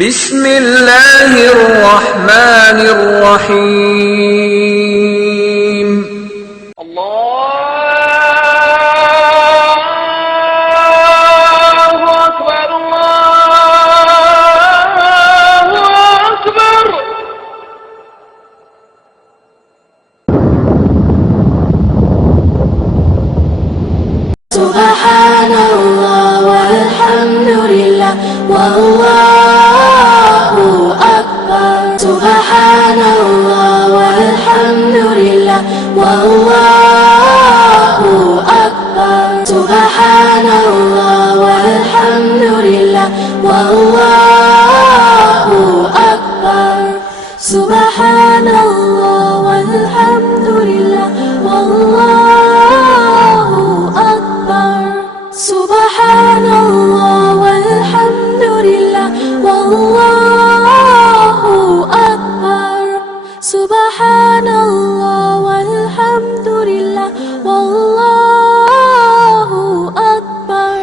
بسم اللہ الرحمن الرحیم اللہ اکبر اللہ اکبر سبحان اللہ والحمد للہ واللہ اکبر سبحان اللہ والحمد للہ واللہ اکبر سبحان اللہ والحمد للہ واللہ اکبر سبحان اللہ والحمد للہ واللہ اکبر سبحان اللہ والحمد للہ واللہ اکبر سبحان اللہ والحمد للہ واللہ اکبر.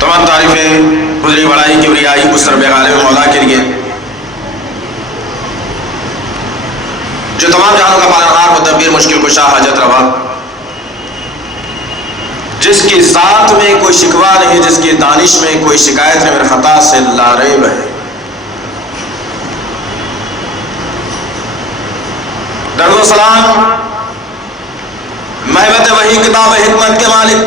تمام تعریفیں گزری بڑائی کی بریائی اس رب غالب مولا کے لیے جو تمام جہانوں کا پالنہار مدبر مشکل کشا حاجت روا، جس کی ذات میں کوئی شکوہ نہیں، جس کی دانش میں کوئی شکایت نہیں، میرے خطا سے لا ریب ہے. درود و سلام محبت وحی کتاب حکمت کے مالک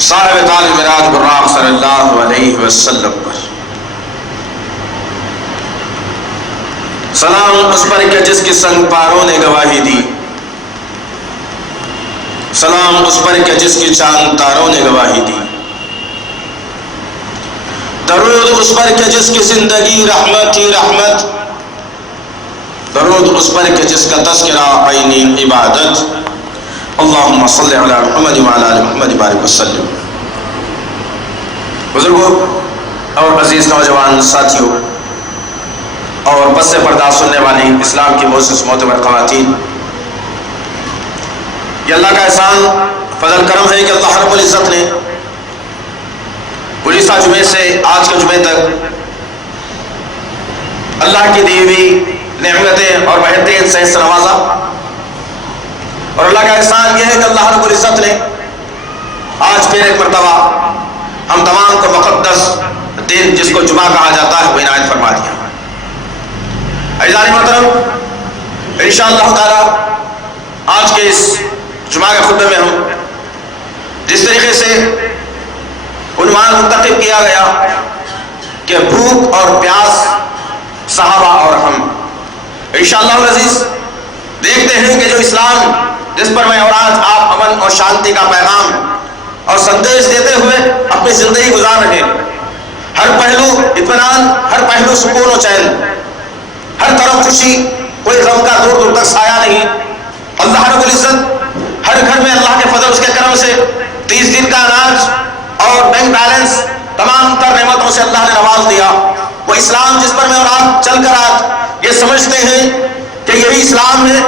صاحب تاج معراج براق صلی اللہ علیہ وسلم پر سلام اس پر کہ جس کی سنگ پاروں نے گواہی دی، سلام اس پر کہ جس کی چاند تاروں نے گواہی دی، درود اس پر کہ جس کی زندگی رحمت تھی رحمت، درود اس پر کہ جس کا تذکرہ عینی عبادت. اللہم صلی علی محمد وعلی آل محمد بارک وسلم. بزرگوں اور عزیز نوجوان ساتھیوں اور بس سے پردہ سننے والی اسلام کی معزز معتبر خواتین، یہ اللہ کا احسان فضل کرم ہے کہ اللہ رب العزت نے گزشتہ جمعے سے آج کے جمعے تک اللہ کی دی ہوئی نعمتیں اور بہترین سے نوازا. اور اللہ کا احسان یہ ہے کہ اللہ رب العزت نے آج پھر ایک مرتبہ ہم تمام کو مقدس دن جس کو جمعہ کہا جاتا ہے وہ عنایت فرما دیا. عزیزان محترم، انشاءاللہ تعالی آج کے اس جمعہ کے خطبے میں ہم جس طریقے سے عنوان منتخب کیا گیا کہ بھوک اور پیاس صحابہ اور ہم، انشاءاللہ العزیز دیکھتے ہیں کہ جو اسلام جس پر میں اور آج آپ امن اور شانتی کا پیغام اور سندیش دیتے ہوئے اپنی زندگی گزار رہے ہیں، ہر پہلو اطمینان، ہر پہلو سکون و چین، ہر طرف خوشی، کوئی غم کا دور دور تک سایہ نہیں. اللہ رب العزت ہر گھر میں اللہ کے فضل اس کے کرم سے 30 دن کا اناج اور بینک بیلنس تمام تر نعمتوں سے اللہ نے نواز دیا. وہ اسلام جس پر میں اور آپ چل کر آج یہ سمجھتے ہیں کہ یہی اسلام ہے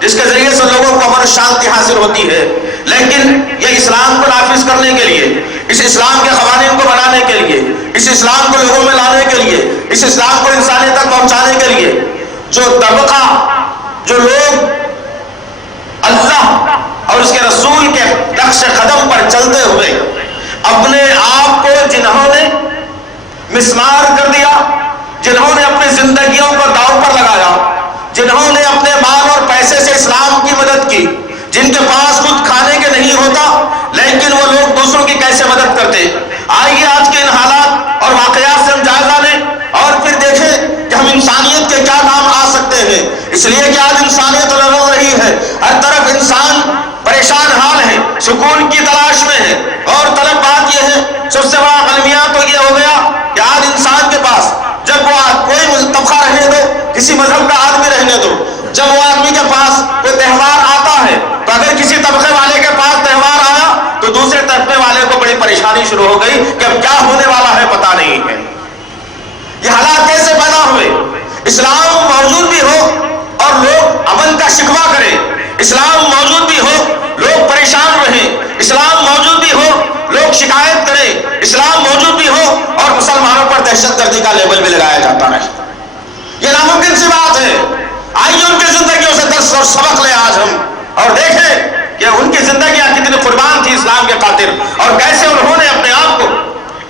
جس کے ذریعے سے لوگوں کو امن و شانتی حاصل ہوتی ہے، لیکن یہ اسلام کو نافذ کرنے کے لیے، اس اسلام کے قوانین کو بنانے کے لیے، اس اسلام کو لوگوں میں لانے کے لیے، اس اسلام کو انسانیت تک پہنچانے کے لیے جو طبقہ، جو لوگ اللہ اور اس کے رسول کے نقش قدم پر چلتے ہوئے اپنے آپ کو جنہوں نے مسمار کر دیا، جنہوں نے اپنی زندگیوں کو داؤ پر لگایا، جنہوں نے اپنے مال اور پیسے سے اسلام کی مدد کی، جن کے پاس خود کھانے کے نہیں ہوتا لیکن وہ لوگ دوسروں کی کیسے مدد کرتے. آئیے آج کے ان حالات اور واقعات سے ہم جائزہ لیں اور پھر دیکھیں کہ ہم انسانیت کے کیا نام آ سکتے ہیں. اس لیے کہ آج انسانیت لڑ رہی ہے، ہر طرف انسان پریشان حال ہے، سکون کی تلاش میں ہے. اور طلب بات یہ ہے، سب سے بڑا المیہ تو یہ ہو گیا کہ آج انسان کے پاس جب وہ کوئی طبقہ رہنے دو، کسی مذہب کا آدمی رہنے دو، جب وہ آدمی کے پاس کوئی تہوار آتا ہے تو اگر کسی طبقے والے کے پاس تہوار آیا تو دوسرے طبقے والے کو بڑی پریشانی شروع ہو گئی کہ اب کیا ہونے والا ہے پتہ نہیں ہے. یہ حالات کیسے پیدا ہوئے؟ اسلام موجود بھی ہو اور لوگ امن کا شکوہ کریں، اسلام موجود بھی ہو لوگ پریشان رہیں، اسلام موجود بھی ہو لوگ شکایت کریں رہے، اسلام موجود بھی ہو اور مسلمانوں پر دہشت گردی کا لیبل بھی لگایا جاتا رہے. یہ ناممکن سی بات ہے. آئیے ان کی زندگیوں سے درس اور سبق لیں آج ہم، اور دیکھیں کہ ان کی زندگیاں کتنی قربان تھی اسلام کے خاطر، اور کیسے انہوں نے اپنے آپ کو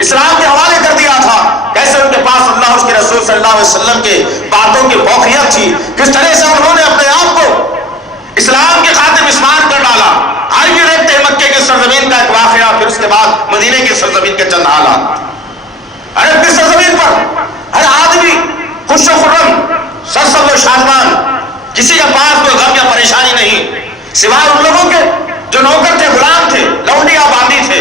اسلام کے حوالے کر دیا تھا، کیسے ان کے پاس اللہ اس کے رسول صلی اللہ علیہ وسلم کے باتوں کی فوقیت تھی، کس طرح سے انہوں نے اپنے آپ کو اسلام کی خاطر مسمار کر ڈالا. آئیے دیکھتے ہیں مکے کی سرزمین کا ایک واقعہ، پھر اس کے بعد مدینے کی سرزمین کے چند حالات. عرب کی سرزمین پر ہر آدمی خوش و خرم، سرسبز و شادمان، کسی کے پاس کوئی غم یا پریشانی نہیں سوائے ان لوگوں کے جو نوکر تھے، غلام تھے، لونڈیاں باندھی تھے.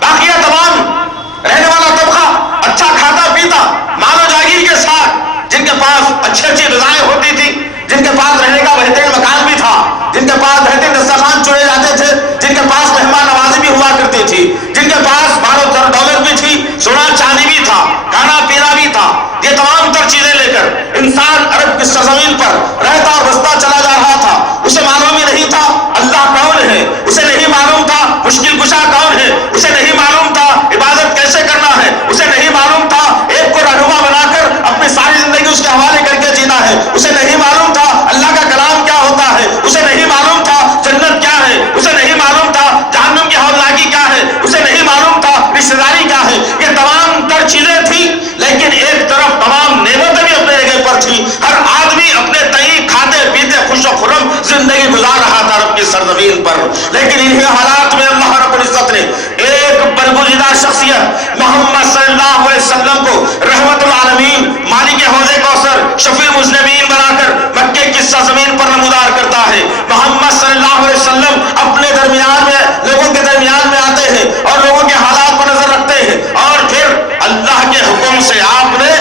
باقیہ تمام رہنے والا طبقہ اچھا کھاتا پیتا مال و جاگیر کے ساتھ، جن کے پاس اچھی اچھی غذائیں ہوتی تھی، جن کے پاس رہنے کا بہترین مکان بھی تھا، جن کے پاس بہترین دسترخوان چنے جاتے تھے، جن کے پاس مہمان نوازی بھی ہوا کرتی تھی، جن کے پاس مال و دولت بھی تھی، سونا چاندی بھی تھا، کھانا پینا بھی تھا. یہ تمام تر چیزیں لے کر انسان عرب کی سرزمین پر رہتا اور بستا چلا جا رہا تھا. اسے معلوم ہی نہیں تھا اللہ کون ہے، اسے نہیں معلوم تھا مشکل کشا کون ہے، اسے نہیں معلوم تھا عبادت کیسے کرنا ہے، اسے نہیں معلوم تھا ایک کو رہنما بنا کر اپنی ساری زندگی اس کے حوالے کر کے جینا ہے، اسے نہیں معلوم تھا اللہ کا کلام کیا ہوتا ہے، اسے نہیں معلوم تھا جنت کیا ہے، اسے نہیں معلوم تھا جہنم کی ہولناکی کیا ہے، اسے نہیں معلوم تھا رشتہ داری کیا ہے. یہ تمام تر چیزیں تھیں، لیکن ایک طرف تمام نعمتیں بھی اپنے جگہ پر تھی. ہر آدمی اپنے تئیں کھاتے پیتے خوش و خرم زندگی گزار رہا تھا عرب کی سرزمین پر. لیکن انہی حالات میں اللہ رب العزت نے ایک برگزیدہ شخصیت محمد صلی اللہ علیہ وسلم کو رحمت العالمین، مالک حوض کوثر، شفیع المذنبین بنا کر مکے کی سرزمین پر نمودار کرتا ہے. محمد صلی اللہ علیہ وسلم اپنے درمیان میں لوگوں کے درمیان میں آتے ہیں اور لوگوں کے حالات پر نظر رکھتے ہیں، اور پھر اللہ کے حکم سے آپ نے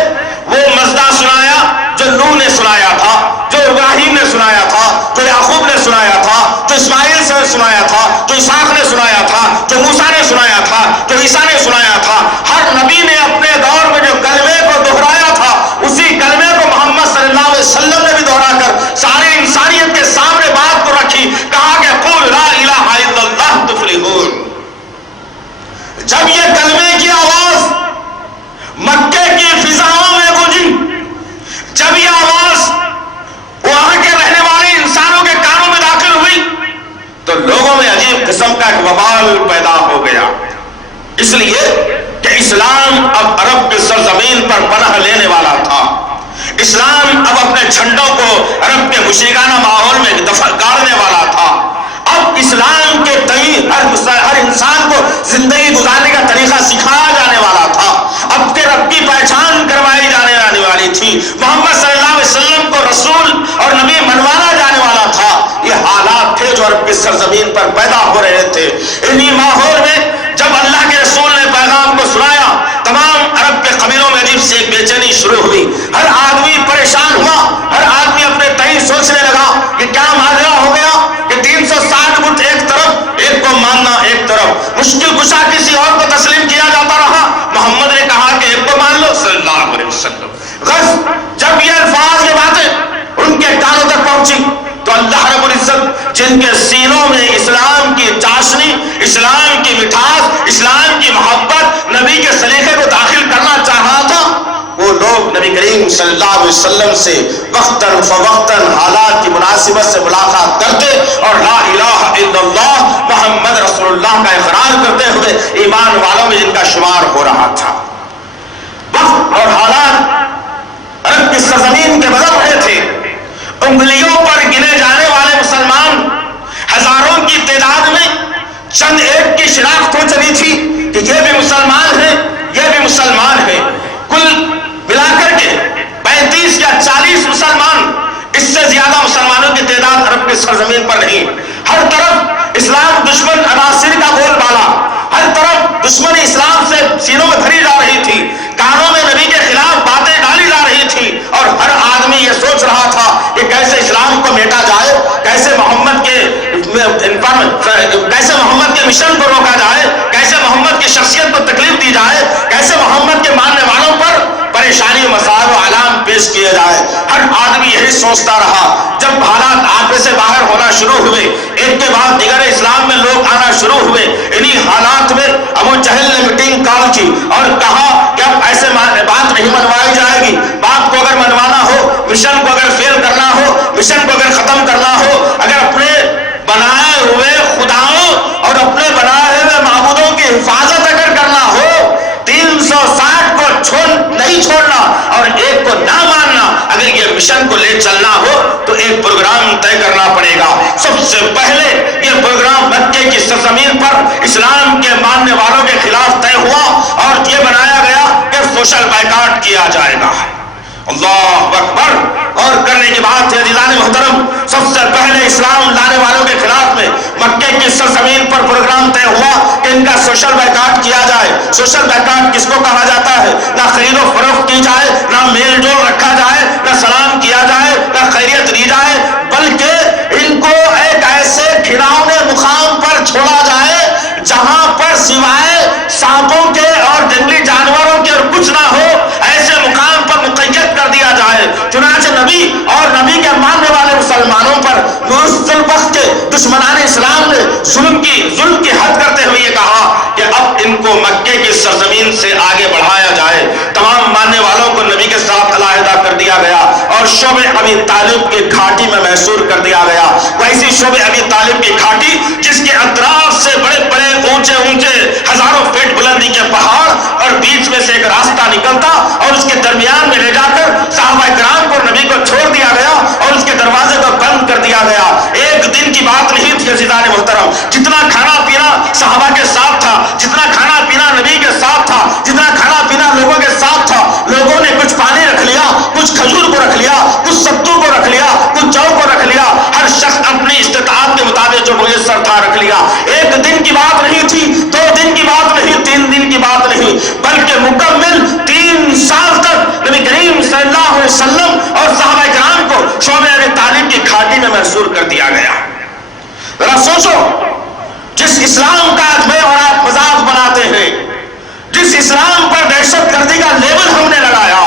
وہ مزدہ سنایا جو نوح نے سنایا تھا، جو ابراہیم نے سنایا تھا، جو یعقوب نے سنایا تھا، جو اسماعیل سے سنایا تھا، جو اسحاق نے سنایا تھا، جو موسیٰ نے سنایا تھا، جو عیسیٰ نے سنایا تھا. ہر نبی نے اپنے دور میں جو کلمے کو دہرایا تھا، اسی کلمے کو محمد صلی اللہ علیہ وسلم نے بھی دہرا کر ساری انسانیت کے سامنے بات کو رکھی. کہا کہ قل لا الہ الا اللہ تفلحون. جب یہ کلمے کی آواز مکے کی فضاؤں میں گونجی، جب یہ آواز وہاں کے رہنے والے انسانوں کے کانوں میں داخل ہوئی، تو لوگوں میں عجیب قسم کا ایک وبال پیدا ہو گیا. اس لیے کہ اسلام اب عرب کی سرزمین پر پناہ لینے والا تھا. اسلام اب اپنے جھنڈوں کو عرب کے مشرکانہ ماحول میں گاڑنے والا تھا. اب اسلام کے تئیں ہر انسان کو زندگی گزارنے کا طریقہ سکھایا جانے والا تھا. اب کے رب کی پہچان کروائی جانے والی تھی. محمد صلی اللہ علیہ وسلم کو رسول اور نبی منوانا جانے والا تھا. یہ حالات تھے جو عرب کی سرزمین پر پیدا ہو رہے تھے. انہی ماحول میں جب اللہ کے رسول نے پیغام کو سنایا، تمام عرب کے قبیلوں میں عجیب سے ایک بے چینی شروع ہوئی. ہر آدمی پریشان ہوا، ہر آدمی اپنے تئیں سوچنے لگا کہ کیا معاملہ ہو گیا کہ 360 بت ایک طرف، ایک کو ماننا ایک طرف، مشکل کشا کسی اور کو تسلیم کیا جاتا رہا. محمد نے کہا کہ ایک کو مان لو صلی اللہ علیہ وسلم. جب یہ الفاظ یہ باتیں ان کے کانوں تک پہنچی تو اللہ رب العزت جن کے سینوں میں اسلام کی چاشنی، اسلام کی مٹھاس، اسلام کی محبت، نبی کے سلیقے کو داخل کرنا چاہ رہا تھا، وہ لوگ نبی کریم صلی اللہ علیہ وسلم سے وقتاً فوقتاً حالات کی مناسبت سے ملاقات کرتے اور لا الہ الا اللہ محمد رسول اللہ کا اقرار کرتے ہوئے ایمان والوں میں جن کا شمار ہو رہا تھا. وقت اور حالات عرب کی سرزمین کے بدل رہے تھے. انگلیوں پر گنے جانے والے مسلمان ہزاروں کی تعداد میں چند ایک کی شناخت ہو چلی تھی کہ یہ بھی مسلمان ہیں، یہ بھی مسلمان ہیں. کل ملا کر کے 35 یا 40 مسلمان، اس سے زیادہ مسلمانوں کی تعداد عرب کی سرزمین پر نہیں. ہر طرف اسلام دشمن عناصر کا بول بالا، ہر طرف دشمنی اسلام سے سینوں میں بھری جا رہی تھی، کانوں میں نبی کے خلاف باتیں ڈالی جا رہی تھی، اور ہر آدمی یہ سوچ رہا تھا کہ کیسے اسلام کو میٹا جائے، کیسے محمد کے مشن کو روکا جائے، کیسے محمد کی شخصیت کو تکلیف دی جائے، کیسے محمد کے ماننے والوں پر پریشانی مسائل و علام پیش کیے جائے. ہر ہر آدمی یہی سوچتا رہا. جب حالات آگے سے باہر ہونا شروع ہوئے، ایک کے بعد دیگر اسلام میں لوگ آنا شروع ہوئے، انہی حالات میں ابو جہل نے میٹنگ کال کی اور کہا کہ اب ایسے بات نہیں منوائی جائے گی. بات کو اگر منوانا ہو، مشن کو اگر فیل کرنا ہو، مشن کو اگر ختم کرنا ہو، اگر اپنے بنائے ہوئے خداؤں اور اپنے بنائے ہوئے معبودوں کی حفاظت اگر کرنا ہو، 360 کو نہیں چھوڑنا اور ایک کو نہ ماننا، اگر یہ مشن کو لے چلنا ہو تو ایک پروگرام طے کرنا پڑے گا. سب سے پہلے یہ پروگرام مکے کی سرزمین پر اسلام کے ماننے والوں کے خلاف طے ہوا اور یہ بنایا گیا کہ سوشل بائیکاٹ کیا جائے گا. اللہ اکبر. اور کرنے کی بات ہے عزیزان محترم، سب سے پہلے اسلام لانے والوں کے خلاف میں مکے کی سرزمین پر پروگرام طے ہوا کہ ان کا سوشل بائیکاٹ کیا جائے. سوشل بائیکاٹ کس کو کہا جاتا ہے؟ نہ خرید و فروخت کی جائے، نہ میل جول رکھا جائے، نہ سلام کیا جائے، نہ خیریت دی جائے، بلکہ ان کو ایک ایسے گھناؤنے مقام پر چھوڑا جائے جہاں پر سوائے سانپوں کے اور جنگلی جانوروں کے اور کچھ نہ ہو. ایسے مقام پر مقید کر دیا جائے. چنانچہ نبی اور نبی کے ماننے والے مسلمانوں پر وقت کے دشمنان اسلام نے ظلم کی حد کرتے ہوئے یہ کہا کہ اب ان کو مکے کی سرزمین سے آگے بڑھایا جائے. تمام ماننے والوں کو نبی کے ساتھ علیحدہ کر دیا گیا اور شعب ابی طالب کی گھاٹی میں محصور کر دیا گیا. ویسی شعب ابی طالب کی گھاٹی جس کے اطراف سے بڑے بڑے اونچے ہزاروں فٹ بلندی کے پہاڑ اور بیچ میں سے ایک راستہ نکلتا اور اس کے درمیان میں لے جا کر صحابہ کرام کو نبی کو چھوڑ دیا گیا اور اس کے دروازے کو بند کر دیا گیا. ایک دن کی بات نہیں تھی عزیزان محترم. جتنا کھانا پینا صحابہ کے ساتھ تھا، جتنا کھانا پینا نبی کے ساتھ تھا، جتنا کھانا پینا لوگوں کے ساتھ تھا، لوگوں نے کچھ پانی رکھ لیا، کچھ کھجور کو رکھ لیا، کچھ ستو کو رکھ لیا، کچھ جو کو رکھ لیا. ہر شخص اپنی استطاعت کے مطابق جو میسر تھا رکھ لیا. ایک دن کی بات نہیں تھی، 2 دن کی بات نہیں، 3 دن کی بات نہیں، بلکہ مکمل 3 سال تک نبی کریم صلی اللہ علیہ وسلم اور صحابہ کرام کو شعب ابی طالب کی گھاٹی میں محصور کر دیا گیا. ذرا سوچو، جس اسلام کا آج میں اور آپ مذاق بناتے ہیں، جس اسلام پر دہشت گردی کا لیبل ہم نے لگایا،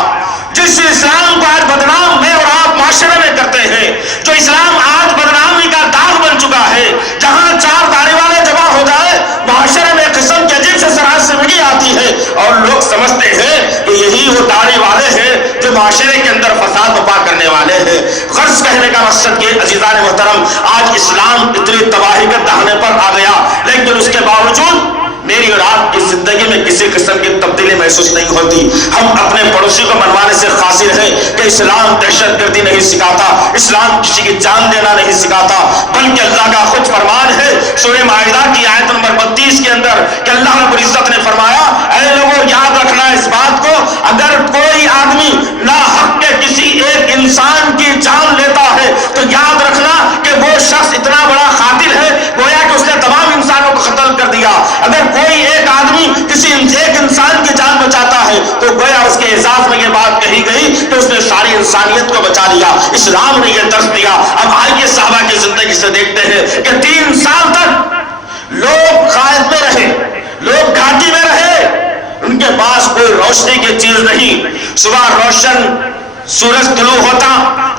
جس اسلام کو آج بدنام میں اور آپ معاشرے میں کرتے ہیں، جو اسلام آج بدنامی کا داغ بن چکا ہے، جہاں 4 داڑھی والے جمع ہو جائے معاشرے میں قسم کے عجیب سے سراسمگی آتی ہے اور لوگ سمجھتے ہیں کہ یہی وہ داڑھی والے ہیں جو معاشرے کے اندر فساد برپا کرنے والے ہیں. غرض کہنے کا مقصد یہ عزیزان محترم، آج اسلام اتنی تباہی کے دہانے پر آ گیا، لیکن اس کے باوجود میری اور آپ کی زندگی میں کسی قسم کی تبدیلی محسوس نہیں ہوتی. ہم اپنے پڑوسی کو منوانے سے قاصر ہیں کہ اسلام دہشت گردی نہیں سکھاتا، اسلام کسی کی جان دینا نہیں سکھاتا، بلکہ اللہ کا خود فرمان ہے سورہ مائدہ کی آیت نمبر 32 کے اندر کہ اللہ رب العزت نے فرمایا، اے لوگوں یاد رکھنا اس بات کو، اگر کوئی آدمی ناحق کے کسی ایک انسان کی جان لیتا ہے تو یاد رکھنا کہ وہ شخص اتنا بڑا قاتل ہے گویا کہ اس نے تمام انسانوں کو قتل کر دیا. اگر کوئی ایک آدمی کسی ایک انسان کی جان بچاتا ہے تو گویا اس کے اعزاز میں یہ بات کہی گئی کہ اس نے ساری انسانیت کو بچا لیا. اسلام نے یہ درس دیا. اب آئیے صحابہ کی زندگی سے دیکھتے ہیں کہ 3 سال تک لوگ قائد میں رہے، لوگ گھاٹی میں رہے، ان کے پاس کوئی روشنی کی چیز نہیں. صبح روشن سورج طلوع ہوتا،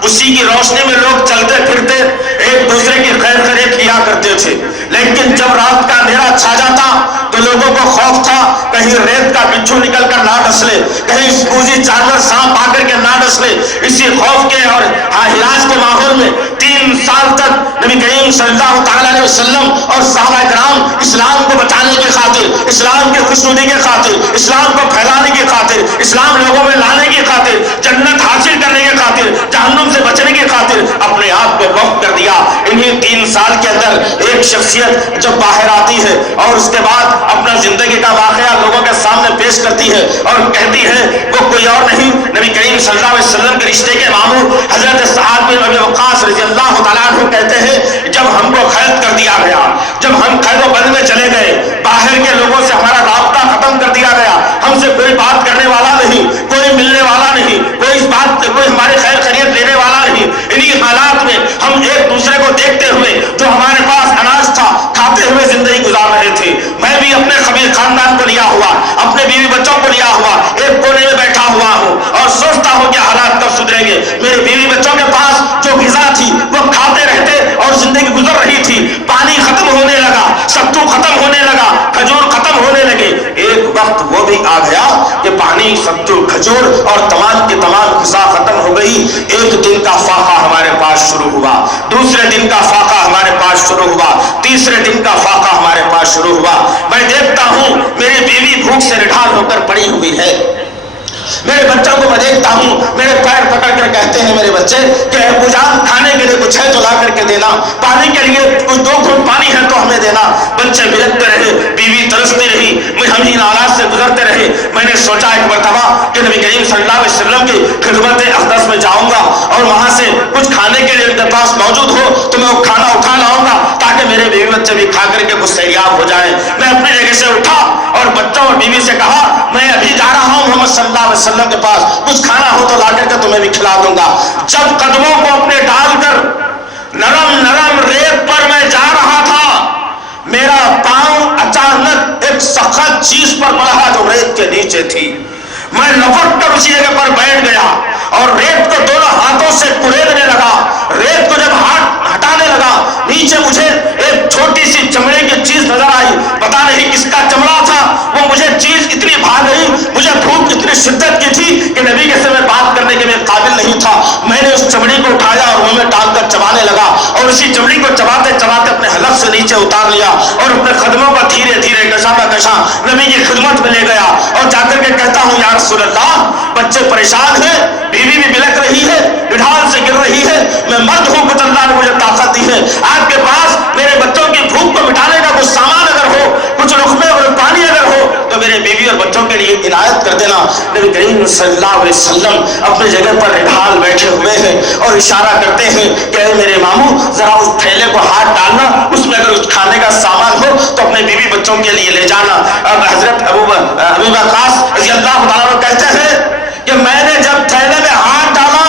اسی کی روشنی میں لوگ چلتے پھرتے ایک دوسرے کی خیر خیریت کیا کرتے تھے. لیکن جب رات کا اندھیرا چھا جاتا تو لوگوں کو خوف تھا کہیں ریت کا بچھو نکل کر نہ ڈس لے، کہیں کوئی جانور سانپ آ کر کے نہ ڈس لے. اسی خوف کے اور ہلاک کے ماحول میں 3 سال تک نبی کریم صلی اللہ تعالی علیہ وسلم اور صحابہ کرام اسلام کو بچانے کی خاطر، اسلام کی خوشنودی کی خاطر، اسلام کو پھیلانے کی خاطر، اسلام لوگوں میں لانے کی خاطر، جنت حاصل کرنے کی خاطر، جہنم سے بچنے کی خاطر اپنے آپ کو وقف کر دیا. انہیں 3 سال کے اندر ایک شخصیت جب باہر آتی ہے اور اس کے بعد اپنا زندگی کا واقعہ لوگوں کے سامنے پیش کرتی ہے اور کہتی ہے وہ کوئی اور نہیں نبی کریم صلی اللہ علیہ وسلم کے رشتے کے ماموں حضرت سعد بن ابی وقاص رضی اللہ تعالیٰ عنہ کہتے ہیں جب ہم کو قید کر دیا گیا، جب ہم قید و بند میں چلے گئے، باہر کے لوگوں سے ہمارا رابطہ ختم کر دیا گیا، ہم سے کوئی بات کرنے والا نہیں، کوئی ملنے والا نہیں، کوئی اس بات کوئی ہماری خیر خیریت دینے والا نہیں. انہی حالات میں ہم ایک دوسرے کو دیکھتے ہوئے جو ہمارے پاس اناج تھا کھاتے ہوئے زندگی گزار رہے تھے. میں بھی اپنے خبیر خاندان کو لیا ہوا، اپنے بیوی بچوں کو لیا ہوا ایک کونے میں بیٹھا ہوا ہوں اور سوچتا ہوں کہ حالات کب سدھریں گے، میری بیوی تھی، پانی ختم ہونے لگا، ستو ختم ہونے لگا، کھجور ختم ہونے لگے۔ ایک وقت وہ بھی آ گیا کہ پانی، ستو، کھجور اور تمام کی تمام غذا ختم ہو گئی۔ ایک دن کا فاقہ ہمارے پاس شروع ہوا، دوسرے دن کا فاقہ ہمارے پاس شروع ہوا، تیسرے دن کا فاقہ ہمارے پاس شروع ہوا۔ میں دیکھتا ہوں میری بیوی بھوک سے نڈھال ہو کر پڑی ہوئی ہے، میرے بچوں کو میں دیکھتا ہوں میرے پیر پکڑ کر کہتے ہیں میرے بچے کہ ابو جان کھانے کے لیے کچھ ہے تو لا کر کے دینا، پانی کے لیے کچھ 2 گھونٹ پانی ہے تو ہمیں دینا۔ بچے بلکتے رہے، بیوی ترستی رہی، ہم ان حالات سے گزرتے رہے۔ میں نے سوچا ایک مرتبہ کہ نبی کریم صلی اللہ علیہ وسلم کی خدمت اقدس میں جاؤں گا اور وہاں سے کچھ کھانے کے لیے ان کے پاس موجود ہو تو میں وہ کھانا اٹھا لاؤں گا تاکہ میرے بیوی بچے بھی کھا کر کے کچھ سیریاب ہو جائیں۔ میں اپنی جگہ سے اٹھا اور بچوں اور بیوی سے کہا میں ابھی جا رہا ہوں محمد صلی اللہ علیہ وسلم کے پاس، کچھ کھانا ہو تو لا کر کے تمہیں بھی کھلا دوں گا۔ جب قدموں کو اپنے ڈال کر نرم نرم ریت پر میں جا رہا تھا، میرا پاؤں اچانک ایک سخت چیز پر پڑا جو ریت کے نیچے تھی۔ میں لپٹ کر اسی جگہ پر بیٹھ گیا اور ریت کو دونوں ہاتھوں سے کریدنے لگا۔ ریت کو جب ہاتھ ہٹانے لگا نیچے مجھے ایک چھوٹی سی چمڑے کی چیز نظر آئی، پتا نہیں کس کا چمڑا تھا، وہ مجھے چیز اتنی بھا گئی، مجھے بھوک اتنی شدت کی تھی کہ نبی کے سے میں بات کرنے کے میں قابل نہیں تھا۔ میں نے اس چمڑی کو اٹھایا اور منہ میں ڈال کر چبانے لگا اور اسی چمڑی کو چباتے چباتے اپنے حلق سے نیچے اتار لیا اور اپنے قدموں کا دھیرے دھیرے کشا بہ کشا نبی کی خدمت میں لے گیا اور جا کر کے کہتا ہوں یا رسول اللہ بچے پریشان ہیں، بیوی بھی بلک رہی ہے، ڈھال سے گر رہی ہے، میں مرد ہوں، کچھ اللہ نے مجھے طاقت دی ہے، آپ کے پاس میرے بچوں کی بھوک کو مٹانے کا کچھ سامان اگر ہو، کچھ لقمے اور پانی اگر ہو تو میرے بیوی اور بچوں کے لیے عنایت کر دینا۔ نبی کریم صلی اللہ علیہ وسلم اپنی جگہ پر ڈھال بیٹھے ہوئے ہیں اور اشارہ کرتے ہیں کہ اے میرے ماموں ذرا اس تھیلے کو ہاتھ ڈالنا، اس میں اگر اس کھانے کا سامان ہو تو اپنے بیوی بچوں کے لیے لے جانا۔ اب حضرت ابو وقاص رضی اللہ تعالیٰ عنہ کہتے ہیں کہ میں نے جب تھیلے میں ہاتھ ڈالا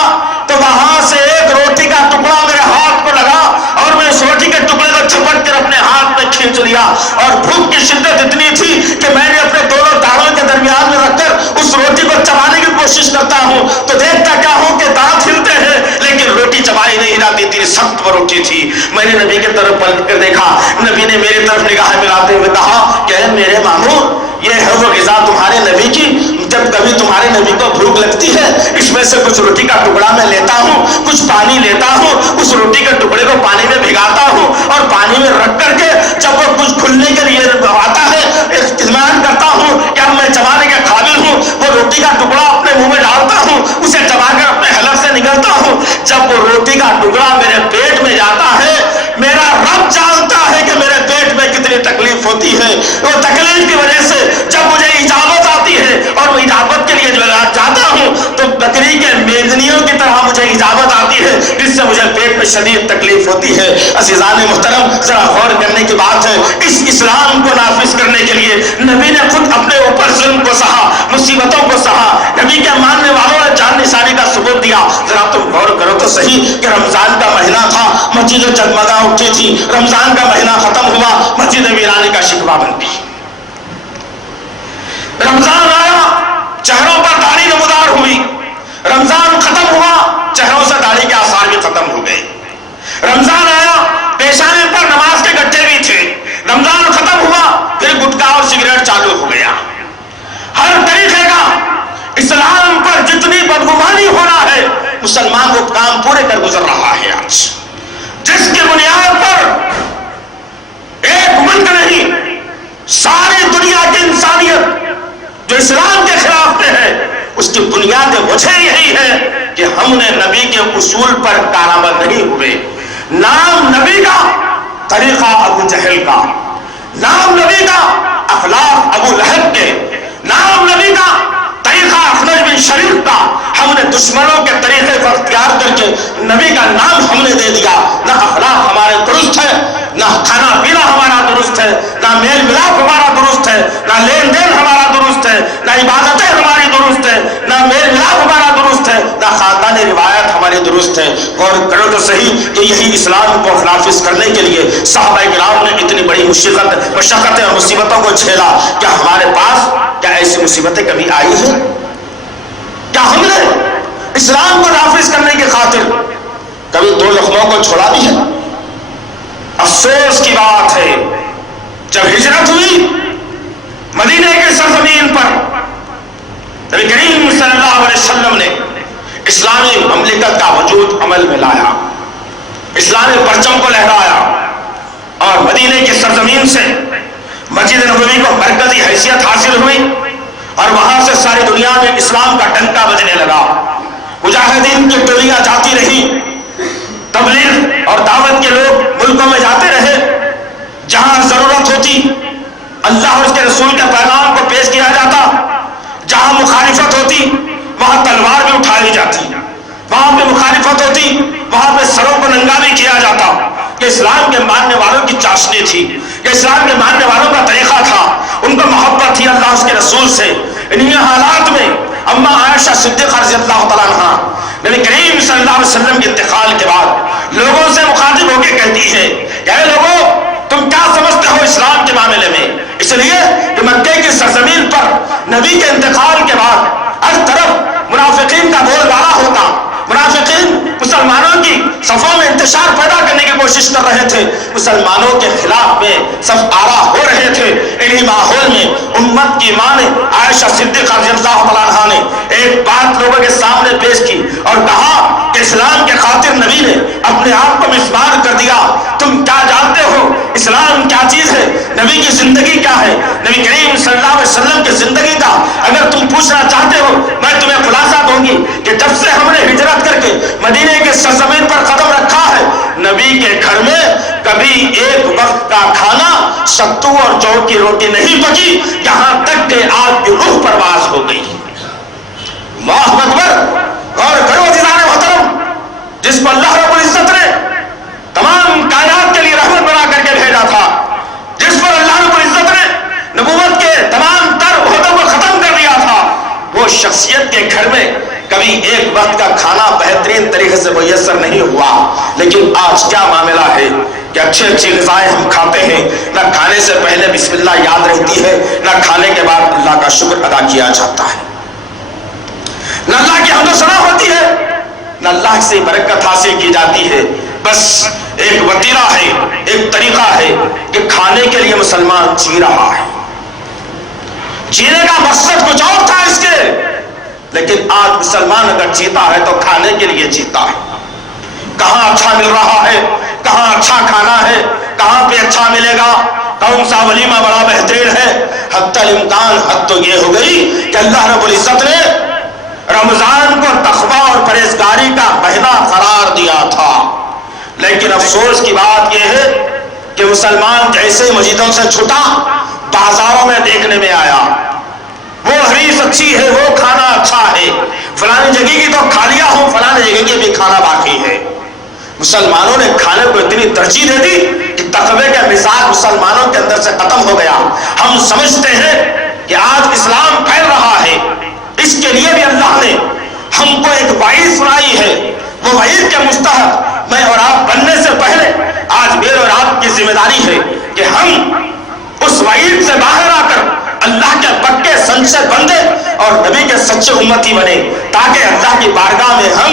تو وہاں سے ایک روٹی کا ٹکڑا میرے ہاتھ کو لگا اور میں اس روٹی کے ٹکڑے کو چھپٹ کر اپنے ہاتھ میں کھینچ لیا اور بھوک کی شدت اتنی تھی کہ میں نے اپنے دونوں دانتوں کے درمیان میں رکھ کر اس روٹی کو چبانے کی کوشش کرتا ہوں تو دیکھتا کیا ہوں کہ دانت ہلتے ہیں لیکن روٹی چبائی نہیں جاتی، اتنی سخت وہ روٹی تھی۔ میں نے نبی کی طرف پلٹ کر دیکھا، نبی نے میری طرف نگاہ ملاتے ہوئے کہا کہ میرے ماموں یہ ہے وہ غذا تمہارے نبی کی، جب کبھی تمہارے نبی کو بھوک لگتی ہے اس میں سے کچھ روٹی کا ٹکڑا میں لیتا ہوں، کچھ پانی لیتا ہوں، اس روٹی کے ٹکڑے کو پانی میں بھگاتا ہوں اور پانی میں رکھ کر کے جب وہ کچھ کھلنے کے لیے آتا ہے اطمینان کرتا ہوں کہ اب میں چبانے کے قابل ہوں، وہ روٹی کا ٹکڑا اپنے منہ میں ڈالتا ہوں، اسے چبا کر اپنے حلق سے نکلتا ہوں۔ جب وہ روٹی کا ٹکڑا میرے پیٹ میں جاتا ہے میرا رب جانتا ہے کہ میرے پیٹ میں کتنی تکلیف ہوتی ہے، وہ تکلیف کی وجہ سے جب مجھے اجابت آتی ہے اور وہ اجابت کے لیے جو جاتا ہوں تو بکری کے میزنیوں کی طرح مجھے اجابت آتی ہے جس سے مجھے پیٹ میں شدید تکلیف ہوتی ہے۔ عزیزان محترم ذرا غور کرنے کی بات ہے، اس اسلام کو نافذ کرنے کے لیے نبی نے خود اپنے اوپر ظلم کو سہا، مصیبتوں کو سہا، نبی کے ماننے والوں نے جان نثاری کا ثبوت دیا۔ ذرا تم غور کرو تو صحیح کہ رمضان کا مہینہ تھا، مسجدیں جگمگا اٹھی تھی، رمضان کا مہینہ ختم ہوا، مسجد ویرانے کا شکوہ بن گئی۔ رمضان آیا چہروں پر داڑھی نمودار ہوئی، رمضان ختم ہوا چہروں سے داڑھی کے آثار بھی ختم ہو گئے۔ رمضان آیا پیشانے پر نماز کے گٹھے بھی تھے، رمضان ختم ہوا پھر گٹکا اور سگریٹ چالو ہو گیا۔ ہر طریقے کا اسلام پر جتنی بدگمانی ہونا ہے مسلمان وہ کام پورے کر گزر رہا ہے آج، جس کی بنیاد پر ایک ملک نہیں ساری دنیا کی انسانیت جو اسلام کے خلاف میں ہے اس کی بنیاد وجہ یہی ہے کہ ہم نے نبی کے اصول پر کارآمد نہیں ہوئے۔ نام نبی کا، طریقہ ابو جہل کا، نام نبی کا، اخلاق ابو لہب کے، نام نبی کا، طریقہ اخنس بن شریف کا، ہم نے دشمنوں کے طریقے کو اختیار کر کے نبی کا نام ہم نے دے دیا۔ نہ اخلاق ہمارے درست ہے، نہ کھانا پینا ہمارا درست ہے، نہ میل ملاپ ہمارا درست ہے، نہ لین دین ہمارا درست ہے، نہ عبادتیں ہماری درست ہے، نہ میل ملاپ ہمارا درست ہے، نہ خاندانی روایت ہماری درست ہے۔ اور کرو تو صحیح کہ یہی اسلام کو نافذ کرنے کے لیے صحابہ کرام نے اتنی بڑی مشقتیں اور مصیبتوں کو جھیلا۔ کیا ہمارے پاس کیا ایسی مصیبتیں کبھی آئی ہیں؟ کیا ہم نے اسلام کو نافذ کرنے کی خاطر کبھی 2 لقموں کو چھوڑا بھی ہے؟ افسوس کی بات ہے جب ہجرت ہوئی مدینے کی سرزمین پر نبی کریم صلی اللہ علیہ وسلم نے اسلامی مملکت کا وجود عمل میں لایا، اسلامی پرچم کو لہرایا اور مدینے کی سرزمین سے مسجد نبوی کو مرکزی حیثیت حاصل ہوئی اور وہاں سے ساری دنیا میں اسلام کا ڈنکا بجنے لگا۔ مجاہدین کی ٹولیاں جاتی رہی، تبلیغ اور دعوت کے لوگ ملکوں میں جاتے رہے، جہاں ضرورت ہوتی اللہ اور اس کے رسول کے پیغام کو پیش کیا جاتا، جہاں مخالفت ہوتی وہاں تلوار بھی اٹھائی جاتی، وہاں پہ مخالفت ہوتی وہاں پہ سروں کو ننگا بھی کیا جاتا۔ کہ اسلام کے ماننے والوں کی چاشنی تھی، کہ اسلام کے ماننے والوں کا طریقہ تھا، ان کو محبت تھی اللہ اس کے رسول سے۔ انہی حالات میں اما عائشہ صدیقہ رضی اللہ تعالیٰ عنہ نبی کریم صلی اللہ علیہ وسلم کے انتقال کے بعد لوگوں سے مخاطب ہو کے کہتی ہے کہ اے لوگوں تم کیا سمجھتے ہو اسلام کے معاملے میں؟ اس لیے کہ مکے کی سرزمین پر نبی کے انتقال کے بعد ہر طرف منافقین کا بول بالا ہوتا، منافقین مسلمانوں کی صفوں میں انتشار پیدا کرنے کی کوشش کر رہے تھے، مسلمانوں کے خلاف میں صف آرا ہو رہے تھے۔ انہی ماحول میں امت کی ماں نے عائشہ صدیقہ رضی اللہ تعالیٰ عنہا نے ایک بات لوگوں کے سامنے پیش کی اور کہا کہ اسلام کے خاطر نبی نے اپنے آپ کو مسمار کر دیا۔ تم کیا جانتے ہو اسلام کیا چیز ہے، نبی کی زندگی کیا ہے؟ نبی کریم صلی اللہ علیہ وسلم کی زندگی کا اگر تم پوچھنا چاہتے ہو میں تمہیں خلاصہ دوں گی کہ جب سے ہم نے ہجرت کر کے مدینے کے سرزمین پر قدم رکھا ہے، نبی کے گھر میں کبھی ایک وقت کا کھانا ستو اور جو کی روٹی نہیں پکی، یہاں تک کہ آپ کی روح پرواز ہو گئی۔ اللہ اکبر! اور کرو عزیزان محترم، جس کو اللہ رب العزت نے تمام کائنات کے لیے رحمت بنا کر کے بھیجا تھا، جس پر اللہ رب العزت نے نبوت کے تمام تر عہدوں کو ختم کر دیا تھا، وہ شخصیت کے گھر میں کبھی ایک وقت کا کھانا بہترین طریقے سے میسر نہیں ہوا۔ لیکن آج کیا معاملہ ہے کہ اچھی غذائیں ہم کھاتے ہیں، نہ کھانے سے پہلے بسم اللہ یاد رہتی ہے، نہ کھانے کے بعد اللہ کا شکر ادا کیا جاتا ہے، نہ اللہ کی حمد و ثنا ہوتی ہے، نہ اللہ سے برکت حاصل کی جاتی ہے۔ بس ایک وتیرہ ہے، ایک طریقہ ہے کہ کھانے کے لیے مسلمان جی رہا ہے، جینے کا مقصد کچھ اور تھا اس کے، لیکن آج مسلمان اگر جیتا ہے تو کھانے کے لیے جیتا ہے۔ کہاں اچھا مل رہا ہے، کہاں اچھا کھانا ہے، کہاں پہ اچھا ملے گا، کون سا ولیمہ بڑا بہترین ہے۔ حتی الامکان حد تو یہ ہو گئی کہ اللہ رب العزت نے رمضان کو تقویٰ اور پرہیزگاری کا مہینہ قرار دیا تھا، لیکن افسوس کی بات یہ ہے کہ مسلمان جیسے مسجدوں سے چھٹا بازاروں میں دیکھنے میں آیا وہ حدیث اچھی ہے، وہ کھانا اچھا ہے، فلانی جگہ کی تو کھا لیا ہوں، فلانی جگہ کی بھی کھانا باقی ہے۔ مسلمانوں نے کھانے کو اتنی ترجیح دے دی کہ تقوی کا مزاج مسلمانوں کے اندر سے ختم ہو گیا۔ ہم سمجھتے ہیں کہ آج اسلام پھیل رہا ہے، اس کے لیے بھی اللہ نے ہم کو ایک وعید سنائی ہے، وہ وعید کے مستحق میں اور آپ بننے سے پہلے آج میرے اور آپ کی ذمہ داری ہے کہ ہم اس وعید سے باہر آ کر اللہ کے پکے سچے بندے اور نبی کے سچے امتی بنے، تاکہ اللہ کی بارگاہ میں ہم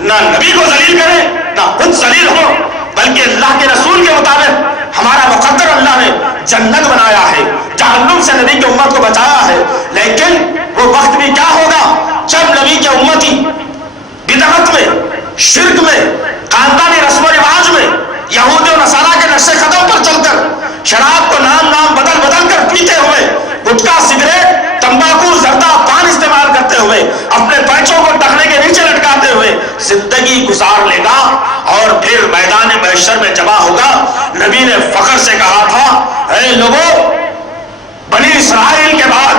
نہ نبی کو ذلیل کریں نہ خود ذلیل ہو، بلکہ اللہ کے رسول کے مطابق ہمارا مقدر اللہ نے جنت بنایا ہے، جہنم سے نبی کی امت کو بچایا ہے۔ لیکن وہ وقت بھی کیا ہوگا جب نبی کے امتی بدعت میں، شرک میں، خاندانی رسم و رواج میں، یہود و نصارہ کے نقش قدم پر چل کر شراب کو نام بدل کر پیتے ہوئے، گٹکا، سگریٹ، تمباکو، زردہ، پان استعمال کرتے ہوئے، اپنے پیچوں کو ٹخنے کے نیچے لٹکاتے ہوئے زندگی گزار لے گا اور پھر میدان محشر میں جمع ہوگا۔ نبی نے فخر سے کہا تھا اے لوگوں، بنی اسرائیل کے بعد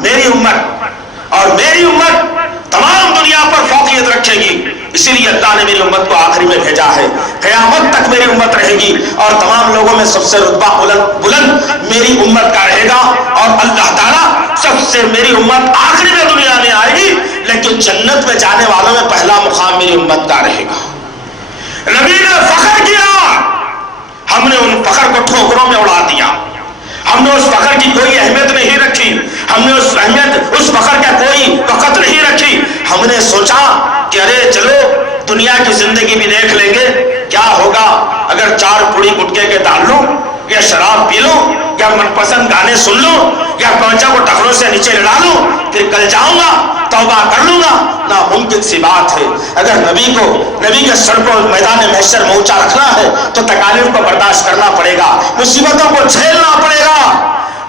میری امت اور میری امت تمام دنیا پر فوقیت رکھے گی، اسی لیے اللہ نے میری امت کو آخری میں بھیجا ہے۔ قیامت تک میری امت رہے گی اور تمام لوگوں میں سب سے رتبہ بلند میری امت کا رہے گا، اور اللہ تعالیٰ سب سے میری امت آخری میں دنیا میں آئے گی، لیکن جنت میں جانے والوں میں پہلا مقام میری امت کا رہے گا۔ نبی نے فخر کیا، ہم نے ان فخر کو ٹھوکروں میں اڑا دیا، ہم نے اس فخر کی کوئی اہمیت نہیں رکھی، ہم نے اس فخر کا کوئی وقت نہیں رکھی۔ ہم نے سوچا کہ ارے چلو دنیا کی زندگی بھی دیکھ لیں گے کیا ہوگا اگر 4 پوڑی گٹکے کے ڈال لوں یا شراب پی لوں یا من پسند گانے سن لوں یا پونچا کو ٹخروں سے نیچے لڑا لوں پھر کل جاؤں گا توبہ کر لوں گا. ناممکن سی بات ہے. اگر نبی کے سر کو میدان محشر میں اونچا رکھنا ہے تو تکالیف کو برداشت کرنا پڑے گا, مصیبتوں کو جھیلنا پڑے گا.